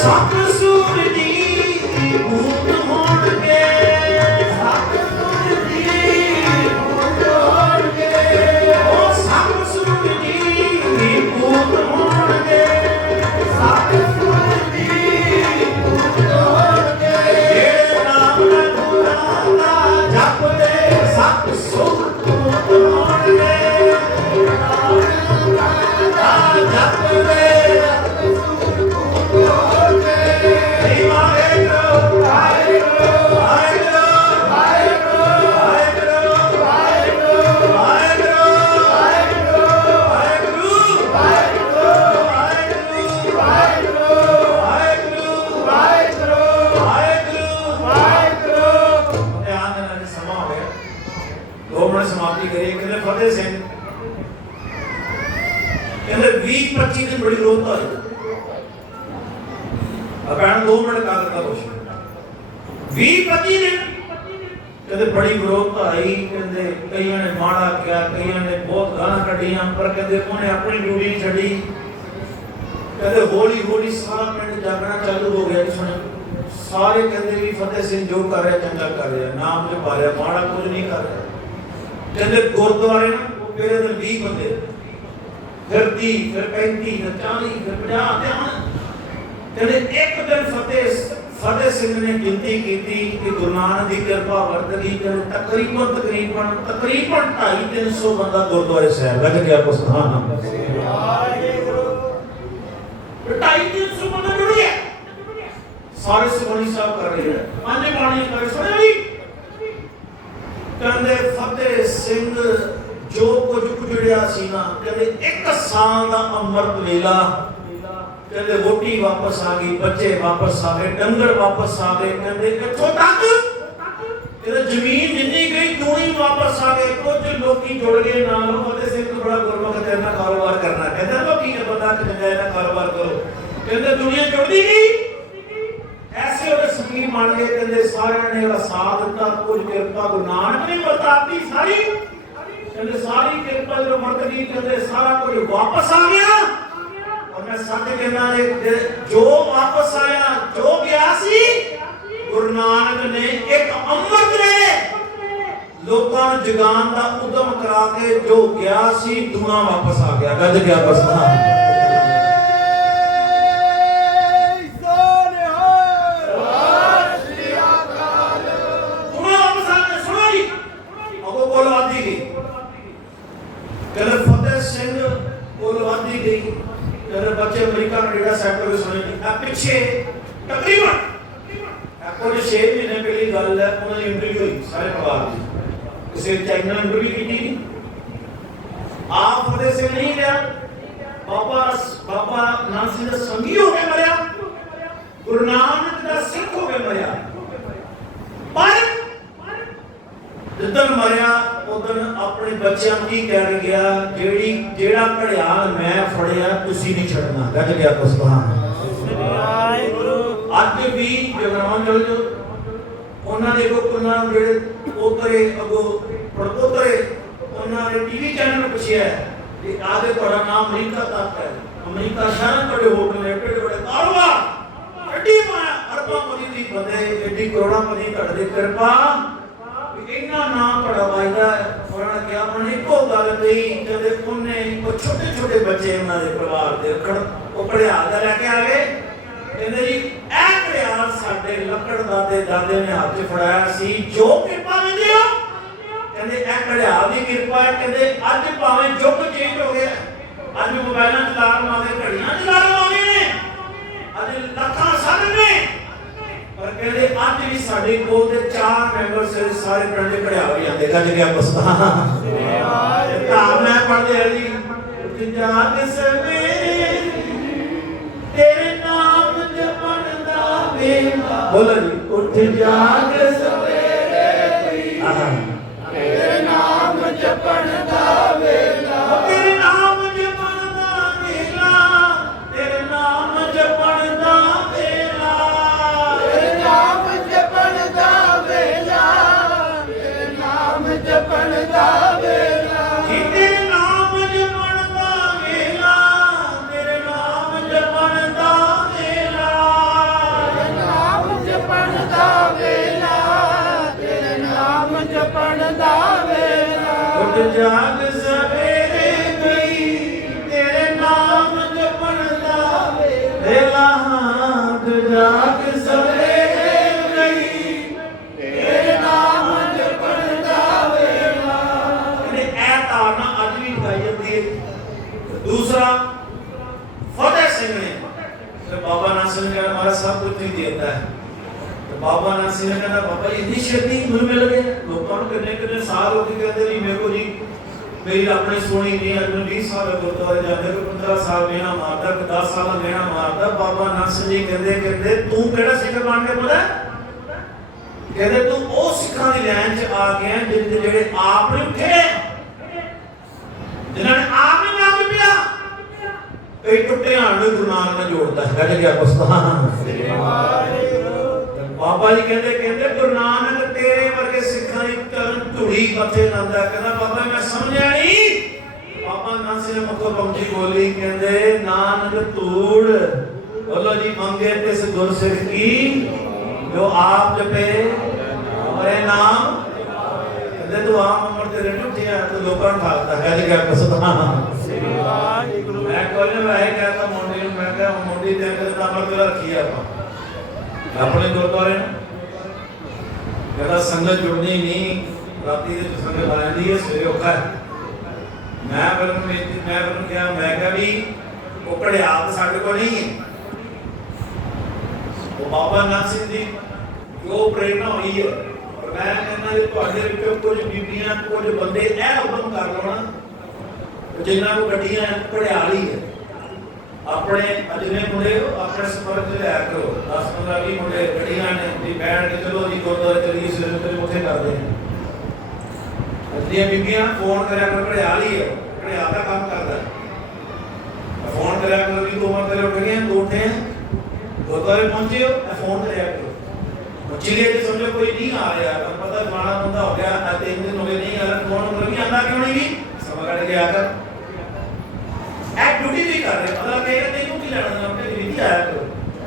सप सूर दी भूत होणगे समाप्ति करिए कहते फतेह सिंह कहते 20-25 दिन बड़ी रोत आई अब 2 मिनट का करता कुछ 20-25 दिन कहते बड़ी विरोध आई कहते कईयों ने माड़ा किया कईयों ने बहुत गाना कटियां पर कहते उन्हें अपनी ड्यूटी छड़ी कहते हौली हौली सारा पिंड जागना चालू हो गया सुने सारे कहते भी फतेह सिंह जो कर रहा चंगा कर रहा नाम जपा रहा माड़ा कुछ नहीं कर रहा कहते गुरुद्वारे ना पहले दिन 20 बंदे फिर 30 फिर 35 फिर 40 फिर 50 कहते एक दिन फतेह सिंह ने गिनती की थी कि गुरु नानक की कृपा वर्तगी तकरीबन 250-300 बंदा गुरुद्वारे साहब लग गया को सुभान अल्लाह 250-300 बंदा जुड़ गया सारे सुबनी साहब कर रहे हैं माने पानी कर सुने भी कहते फतेह सिंह जो कुछ गुजरिया सी ना कहते 1 साल का अमृत वेला कहते रोटी वापस आ गई बच्चे वापस आ गए डंगर वापस आ गए कहते इथों तक कहते जमीन जिन्नी गई दूनी वापस आ गए कुछ लोग जुड़ गए नाल फतेह सिंह को बड़ा गुरमख तेरा कारोबार करना कहते लोग की बंदा कि जगह कारोबार करो कहते दुनिया जुड़ती गई ऐसे और सकीम मान गए कहते सारे ने वाला साथ दिता कुछ कृपा गुरु नानक ने बताती सारी कहते सारी कृपा जो वर्तगी कहते सारा कुछ वापस आ गया और मैं सच कहना है जो वापस आया जो गया सी गुरु नानक ने एक अमृत ने लोकां नूं जगान दा उदम करा के जो गया सी दूना वापस आ गया गज गया बस कहते फतेह सिंह कोलवादी गई कहते बच्चे अमेरिका कनाडा सेटल हो सुने आ पिछे तकरीबन कुछ 6 महीने पहली गल है उन्होंने इंटरव्यू हुई सारे परिवार की किसी चाइना इंटरव्यू की थी आप फतेह सिंह नहीं गया बाबा नानक सिंह दा संगी हो के मरिया गुरु नानक दा सिख हो के मरिया पर जिदन मरिया उदन अपने बच्चों की कह गया जेड़ा घड़ियाल मैं फड़िया तुसी नहीं छड़ना गज गया को सुभान अज भी जगरावां चल जो उन्होंने को कुन्ना जेड़े पोतरे अगो पड़पोतरे उन्होंने टीवी चैनल पूछया कि आगे ਤੁਹਾਡਾ नाम अमेरिका तक है अमेरिका शहर बड़े होटल है बड़े बड़े कारोबार एडी माया अरबापति दी बंदे एडी करोड़ापति ਤੁਹਾਡੇ कृपा इन्ना नाम पड़ा वायदा फरना क्या उन्होंने को गल कही जदे उन्हें वो छोटे छोटे बच्चे उन्होंने परिवार दे वो घड़ियाल दा लेके आ गए कहंदे जी ए घड़ियाल साडे लकड़ दादे ने हाथ च फड़ाया सी जो कृपा दिंदे हो कहंदे ए घड़ियाल दी कृपा है कहंदे अज भावें युग चेंज हो गया अज मोबाइलां च अलार्म आ गए घड़ियां च अलार्म आ गए ने अज लखां साधन ने पर कहते आज भी साडे कोल दे 4 मैंबर सारे पिंड दे घड़ियाल ही आंदे गज गया बसता पढ़ते हैं जी उठ जाग सवेरे तेरे नाम जपण दा वेला बोलो जी उठ जाग सवेरे तेरे नाम जपण दा वेला तेरे नाम जपण दा वेला तेरे नाम जपण दा वेला तेरे नाम जपण दा वेला तेरे नाम जपण दा वेला तेरे नाम जपण दा वेला तेरे नाम जपण दा वेला तेरे नाम जपण दा वेला तेरे नाम जपण दा वेला उठ जाग सवेरे गई तेरे नाम जपण दा वेला उठ जाग सवेरे गई तेरे नाम जपण दा वेला ਇਹਨੇ ਇਹ ਧਾਰਨਾ ਅੱਜ ਵੀ ਗਾਈ ਜਾਂਦੀ ਹੈ ਦੂਸਰਾ ਫਤਿਹ ਸਿੰਘ ਨੇ ਤੇ ਬਾਬਾ ਨਾਨਕ ਸਿੰਘ ਨੇ ਕਹਿੰਦਾ ਮਹਾਰਾਜ ਸਭ ਕੁਝ ਹੀ ਦੇਤਾ ਹੈ ਤੇ ਬਾਬਾ ਨਾਨਕ ਸਿੰਘ ਨੇ ਕਹਿੰਦਾ ਬਾਬਾ ਜੀ ਇੰਨੀ ਛੇਤੀ ਗੁਰੂ ਮਿਲ ਗਏ ਲੋਕਾਂ ਨੂੰ ਕਿੰਨੇ ਕਿੰਨੇ ਸਾਲ ਹੋ ਗਏ ਕਹਿੰਦੇ ਵੀ ਮੇਰੇ ਕੋ ਜੀ ਮੇਰੀ ਆਪਣੀ ਸੁਣੀ ਨਹੀਂ ਅੱਜ ਨੂੰ 20 ਸਾਲ ਗੁਰਦੁਆਰੇ ਜਾਂਦੇ ਕੋਈ 15 ਸਾਲ ਮੇਣਾ ਮਾਰਦਾ ਕੋਈ 10 ਸਾਲ ਮੇਣਾ ਮਾਰਦਾ ਬਾਬਾ ਨਾਨਕ ਸਿੰਘ ਜੀ ਕਹਿੰਦੇ ਤੂੰ ਕਿਹੜਾ ਸਿੱਖ ਬਣ ਕੇ ਪਤਾ ਕਹਿੰਦੇ ਤੂੰ ਉਹ ਸਿੱਖਾਂ ਦੀ ਲਾਈਨ 'ਚ ਆ ਗਿਆ ਜਿਹੜੇ ਆਪ ਨਹੀਂ ਉੱਠੇ ਜਿਨ੍ਹਾਂ ਨੇ ਆਪ ਨਹੀਂ ਨਾਮ ਪਿਆ ਇਹ ਟੁੱਟੇ ਹਾਲ ਨੂੰ ਗੁਰੂ ਨਾਨਕ ਨੇ ਜੋੜਦਾ ਹੈ ਕਹਿੰਦੇ ਕਿ ਬਾਬਾ ਜੀ ਕਹਿੰਦੇ ਗੁਰੂ ਨਾਨਕ ਤੇਰੇ ਵਰਗੇ ਸਿੱਖਾਂ ਦੀ ਚਰਨ ਧੂੜੀ ਮੱਥੇ ਲਾਉਂਦਾ ਕਹਿੰਦਾ ਬਾਬਾ ਮੈਂ ਸਮਝਿਆ ਨਹੀਂ ਬਾਬਾ ਨਾਨਕ ਸਿੰਘ ਨੇ ਮੁੱਖ ਪੰਕਤੀ ਬੋਲੀ ਕਹਿੰਦੇ ਨਾਨਕ ਧੂੜ ਬੋਲੋ ਜੀ ਮੰਗੇ ਤਿਸ ਗੁਰ ਸਿੱਖ ਕੀ जो आप जपे हमारे नाम कहते तू आम उम्र तेरे नहीं उठिया तो लोगों ने खाता है जी क्या कसम मैं कोई ना वह कहता मुंडी मैं क्या मुंडी दे के नंबर तेरा रखिया अपने गुरुद्वारे कहता संगत जुड़नी नहीं राती दे संगत आ जाती है सवेरे औखा है मैं फिर क्या भी वो घड़ियाल साडे को नहीं है बाबा नानक सिंह जी जो प्रेरणा हुई है और मैं कहना कि ਤੁਹਾਡੇ ਵਿੱਚੋਂ ਕੁਝ ਬੀਬੀਆਂ ਕੁਝ ਬੰਦੇ ਇਹ ਹੁਕਮ ਕਰ ਲਓ ਨਾ ਜਿਨ੍ਹਾਂ ਨੂੰ ਗੱਡੀਆਂ ਘੜਿਆਲ ਹੀ ਹੈ ਆਪਣੇ ਅਜਨੇ ਮੁੰਡੇ ਆਪਣੇ ਸੰਪਰਕ ਚ ਲਿਆ ਕਰੋ 10 15 20 ਮੁੰਡੇ ਗੱਡੀਆਂ ਨੇ ਜੀ ਬੈਠ ਕੇ ਚਲੋ ਜੀ ਗੁਰਦੁਆਰੇ ਚਲੀਏ ਸਵੇਰੇ ਤੇ ਉੱਥੇ ਕਰਦੇ ਨੇ ਅਜਨੇ ਬੀਬੀਆਂ ਫੋਨ ਕਰਿਆ ਕਰੋ ਘੜਿਆਲ ਹੀ ਹੈ ਘੜਿਆਲ ਦਾ ਕੰਮ ਕਰਦਾ ਫੋਨ ਕਰਿਆ ਕਰੋ ਵੀ ਤੂੰ ਮਰ ਉੱਠ ਗਏ ਤੂੰ ਉੱਠੇ गुरुद्वारे पहुंचे हो फोन कराया करो चिड़िया जी समझो कोई नहीं आ रहा पर पता फलाना बंदा हो गया 3 दिन हो गए नहीं आ रहा फोन मतलब भी आंदा क्यों नहीं भी समय कट के आकर एक ड्यूटी भी कर रहे मतलब कह रहे नहीं की लड़ना अपने ड्यूटी आया करो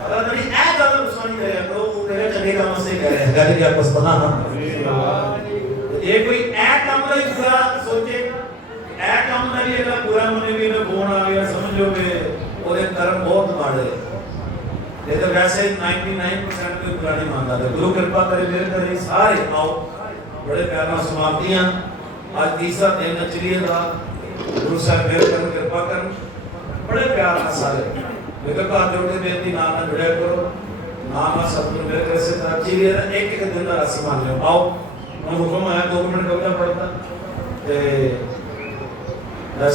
अगर नहीं ए गल गुस्सा नहीं करेगा करो वो कह रहे चंगे काम से कह रहे हैं गल क्या पछताना ये कोई ए काम का पूरा सोचे ए काम का भी अगर पूरा मने भी फोन आ गया समझो कि ਉਹਦੇ कर्म बहुत माड़े ये तो वैसे 99% कोई बुरा नहीं मानता था गुरु कृपा करे मेरे करे सारे आओ बड़े प्यार ਨਾਲ समाप्तियां आज तीसरा दिन चलिए था गुरु साहब मेरे कर कृपा कर बड़े प्यार ਨਾਲ सारे मेरे को जोड़ के बेनती नाम ਨਾਲ जुड़े करो नाम ਨਾਲ सतगुरु मेरे करे से चलिए एक एक दिन का रस मान लो आओ मैं हुक्म आया 2 मिनट कविता पढ़ता ते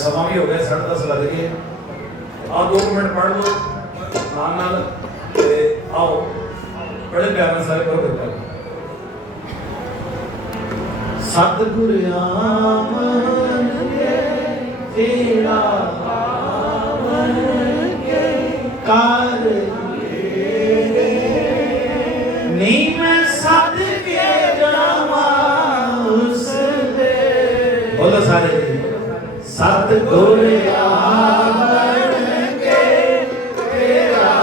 समा भी हो गया 10:30 लग गए आओ 2 मिनट पढ़ लो नाम ਨਾਲ आओ बड़े प्यार में सारे करो बेटा सतगुर आवन के तेरा आवन के कार नहीं मैं सद के जावा उस दे बोलो सारे सतगुर आवन के तेरा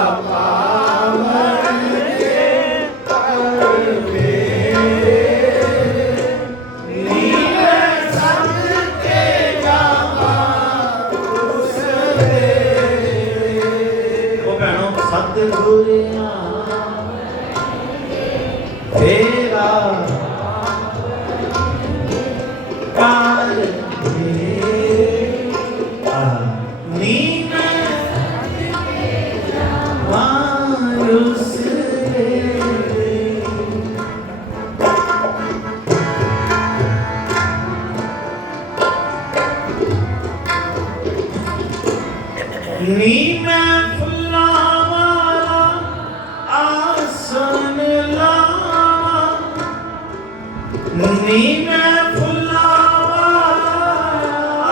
तेरा कार नी नी मैं फुल्लां वाला आसन लावां, नी मैं फुल्लां वाला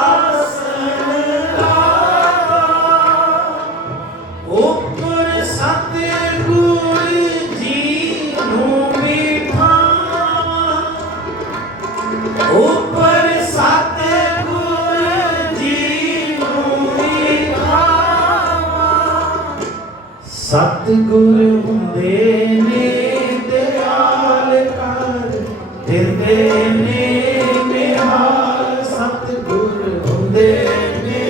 आसन लावां, ऊपर सतगुर जी नूं बिठावां, ऊपर सतगुर जी नूं बिठावां। सतगुर हुंदे ने दयाल कर दिंदे ने निहाल, सतगुर हुंदे ने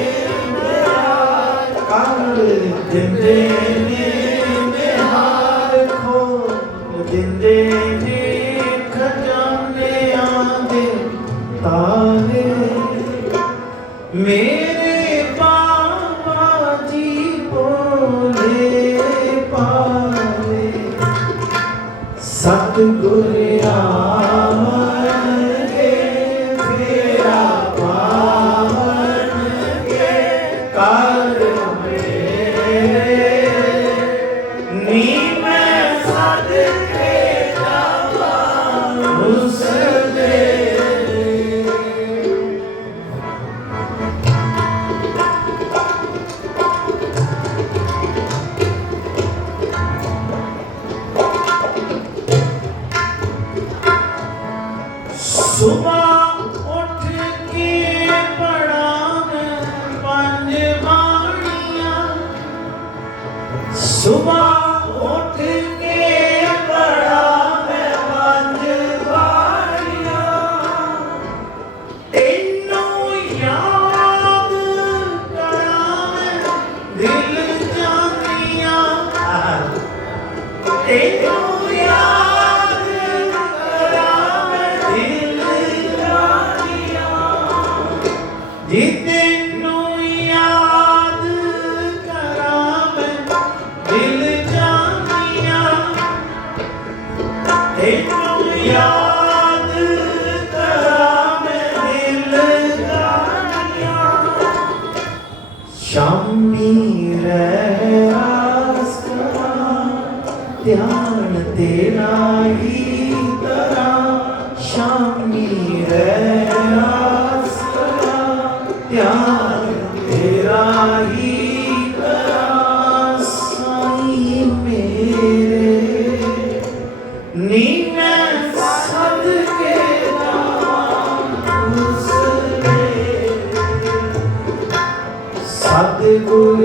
दयाल कर दिंदे ने निहाल, खोल दिंदे ने खजानियां दे ताले। मेरे बाबा जी बोले पाले, सतगुर आवणगे फेरा पावणगे कर मेरे, नी मैं सदके जावां उस दे। सुबह उठ के पढ़ा मैं पंज बाणियां, सुबह उठ के पढ़ा मैं पंज बाणियां, तेनों याद करा मैं दिल जानियां, तेनों याद करा मैं दिल जानियां, जी तेनों याद करा मैं दिल जानियां, तेनों याद करा मैं दिल जानियां। शामी रहरास करा ध्यान तेरा ही करा, शामी रहरास करा ध्यान तेरा ही करा। साईं मेरे नी मैं सदके जावां उस दे, सतगुर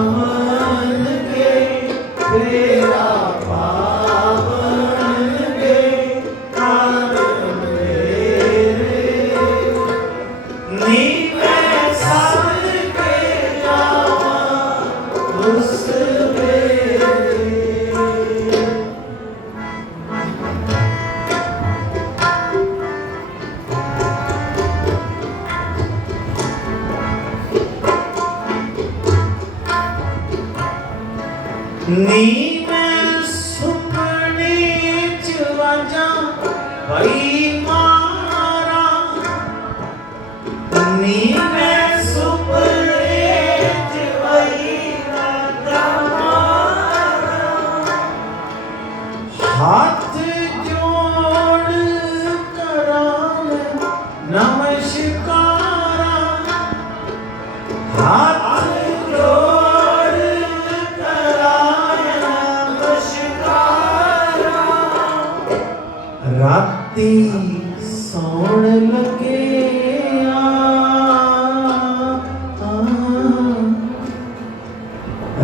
आवणगे फेरा पावणगे कर मेरे, नी मैं सदके जावां उस दे। नी मैं सुपने च वाजां भई मारा, नी मैं सुपने च भई वाजां मारा, हाथ जोड़ करा मैं नमस्कारा, हाथ जोड़ करा नमस्कारा। राती सौण लगे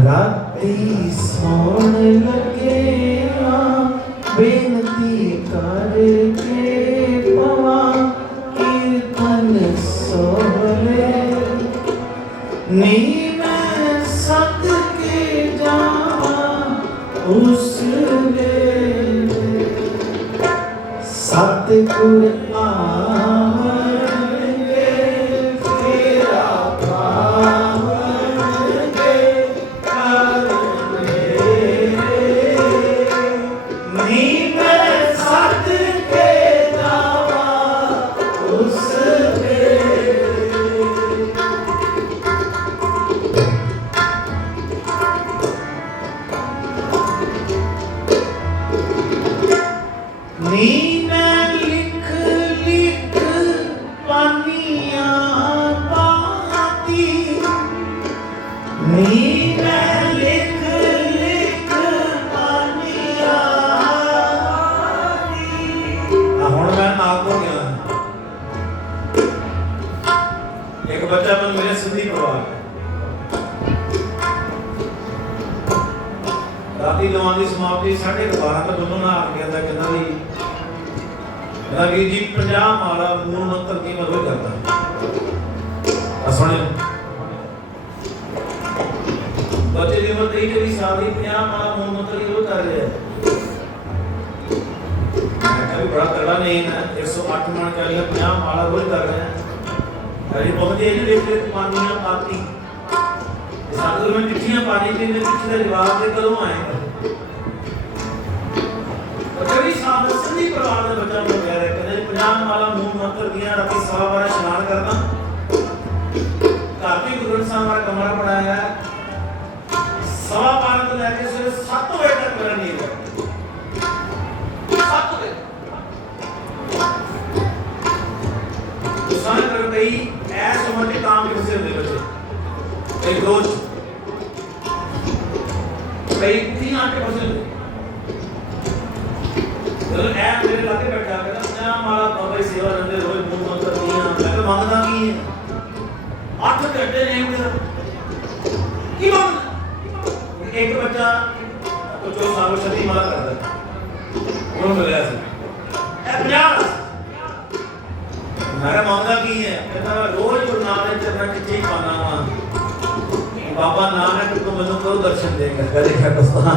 राती सौण लगे बेनती करके पवा कीर्तन सोहले, नी मैं सदके जावां उस वेले, सतगुर आवणगे फेरा पावणगे कर मेरे, नी मैं सदके जावां उस वेले। ਨੀ ਮੈਂ ਲਿਖ ਲਿਖ ਪਾਨੀਆਂ ਹੁਣ ਮੈਂ ਨਾਕ ਹੋ ਗਿਆ। ਇੱਕ ਬੱਚਾ ਮੈਨੂੰ ਮੇਰੇ ਸਿੱਧੀ ਪਰਿਵਾਰ ਰਾਤੀ ਦਵਾਂ ਦੀ ਸਮਾਪਤੀ 12:30 ਤੋਂ ਦੋਨੋਂ ਨਾਲ ਆ ਗਿਆ ਤਾਂ ਕਹਿੰਦਾ ਵੀ ਜੀ 50 ਮਾਲਾ ਮੂਲ ਮੰਤਰ ਕੀ ਮਦਦ ਕਰਦਾ ਸੁਣਿਓ ਬੱਚੇ ਦੀ ਉਮਰ 23 ਸਾਲ ਦੀ 50 ਮਾਲਾ ਮੂਲ ਮੰਤਰ ਕੀ ਕਰ ਰਿਹਾ ਮੈਂ ਕਿਹਾ ਵੀ ਬੜਾ ਤਗੜਾ ਨਹੀਂ ਹੈ 108 ਮਣ ਚਾਹੀਦਾ 50 ਮਾਲਾ ਰੋਜ਼ ਕਰ ਰਿਹਾ ਅਰੇ ਬਹੁਤ ਇਹ ਵੇਖ ਪਾਣੀਆਂ ਪਾਤੀ ਸਾਧੂ ਮੈਂ ਚਿੱਠੀਆਂ ਪਾਣੀ ਤੇ ਚਿੱਠੀ ਦਾ ਜਵਾਬ ਦੇ ਕਦੋਂ ਆਏਗਾ ਬੜੀ ਸਾਧ ਸੰਧੀ ਪਰਿਵਾਰ ਦਾ ਬੱਚਾ ਹੋ ਗਿਆ ਹੈ ਕਹਿੰਦੇ 50 ਮਾਲਾ ਮੂਲ ਮੰਤਰ ਦੀਆਂ ਰਾਤੀ 12:15 ਇਸ਼ਨਾਨ ਕਰਦਾ ਘਰ ਵੀ ਗੁਰੂ ਗ੍ਰੰਥ ਸਾਹਿਬ ਦਾ ਕਮਰਾ ਬਣਾਇਆ ਹੈ 12:15 ਤੋਂ ਲੈ ਕੇ ਸਵੇਰੇ 7 ਵਜੇ ਤੱਕ ਮੇਰਾ ਨੀਂਦ ਹੈ 7 ਵਜੇ ਦੁਸਾਨ ਕਰ ਗਈ ਐਸ ਉਮਰ ਦੇ ਕੰਮ ਕਿਸੇ ਹੁੰਦੇ ਬੱਚੇ एक रोज कई 3 आटे फसल चलो ऐ मेरे लाके बैठा कहता मैं हमारा बाबा जी सेवा रंदे रोज मूल मंत्र दिया मैं तो मांगदा की है 8 घंटे नहीं मेरा की मांग एक बच्चा तो जो सारो सदी माला करदा उन्होंने मिला सी ए 50 मैं मांगदा की है कहता रोज गुरु नानक चरणा च चीज पाना वा बाबा नानक को मनु को दर्शन देगा कदे क्या दोस्तां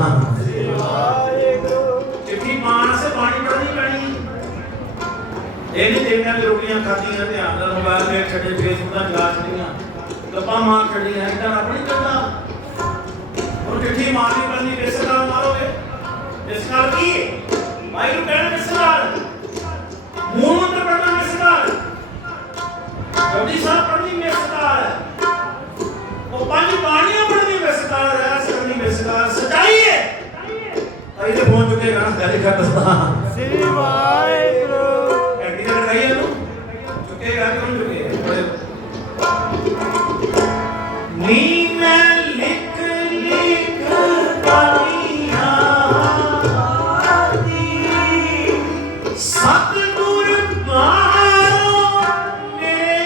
चिट्ठी पान से पानी पड़नी पड़ी ये नहीं देखना कि रोटियां खादियां ध्यान नाल मोबाइल में छड़े फेसबुक दा चला छड़ियां गप्पा मार छड़ियां इधर अपनी करदा और चिट्ठी मारनी पड़नी किस नाल मारोगे इस नाल की भाई नु कहना किस नाल मूल मंत्र पढ़ना किस नाल जपजी साहब पढ़नी किस नाल वो पानी पानियां पड़नी बेसकार रस करनी बेसकार सच्चाई है भाई तो पहुंच चुके गाना गाली का दस्ता श्री वाहिगुरु एडी जगह रही है नु चुके गा कौन चुके नी मैं लिख लिख पानियां दी सतगुर मारो मेरे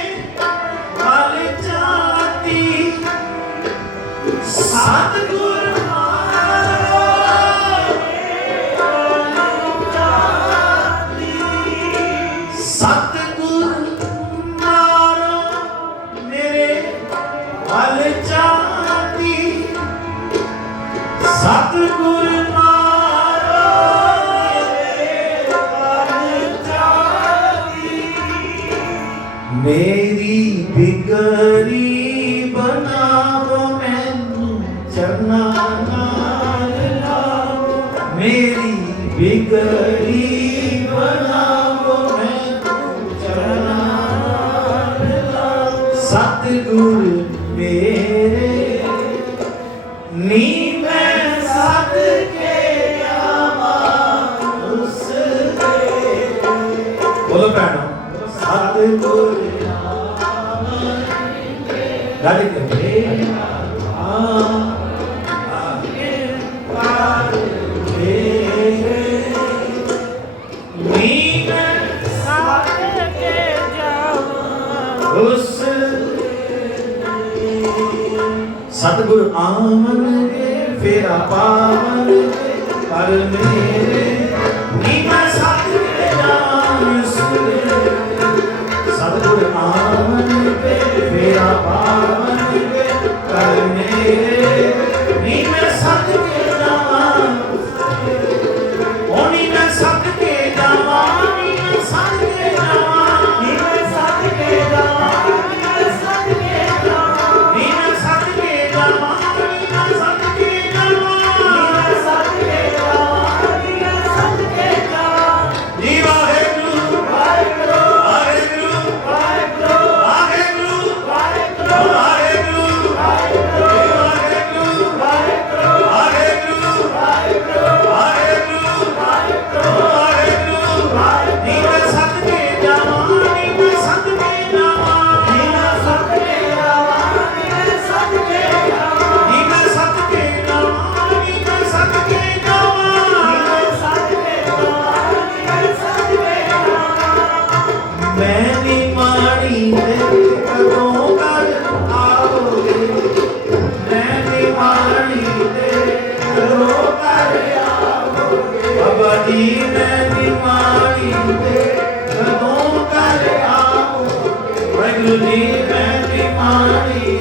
वाल जाती सतगुर मारो सतगुर मारो मेरे वल जाती सतगुर मारो मेरे वल जाती मेरी बिगड़ी बनावो मैनू चरना नाल लाओ मेरी बिगड़ी बनावो मैनू चरना नाल लाओ सतगुर मेरे नी मैं सद के आवा उस बोलो भैनों सतगुर गाली के सतगुर आमन फेरा पावन कर मेरे नी मैं सतगुर जान सतगुर आमन फेरा पावन कर मेरे नी मैं सतगुर जान ओ नी मैं सतगुर जान नी मैं सतगुर जान नी मैं सतगुर जान नी मैं सतगुर जान नी मैं सतगुर जान नी मैं सतगुर जान नी मैं सतगुर जान नी मैं ਮਾਣੀ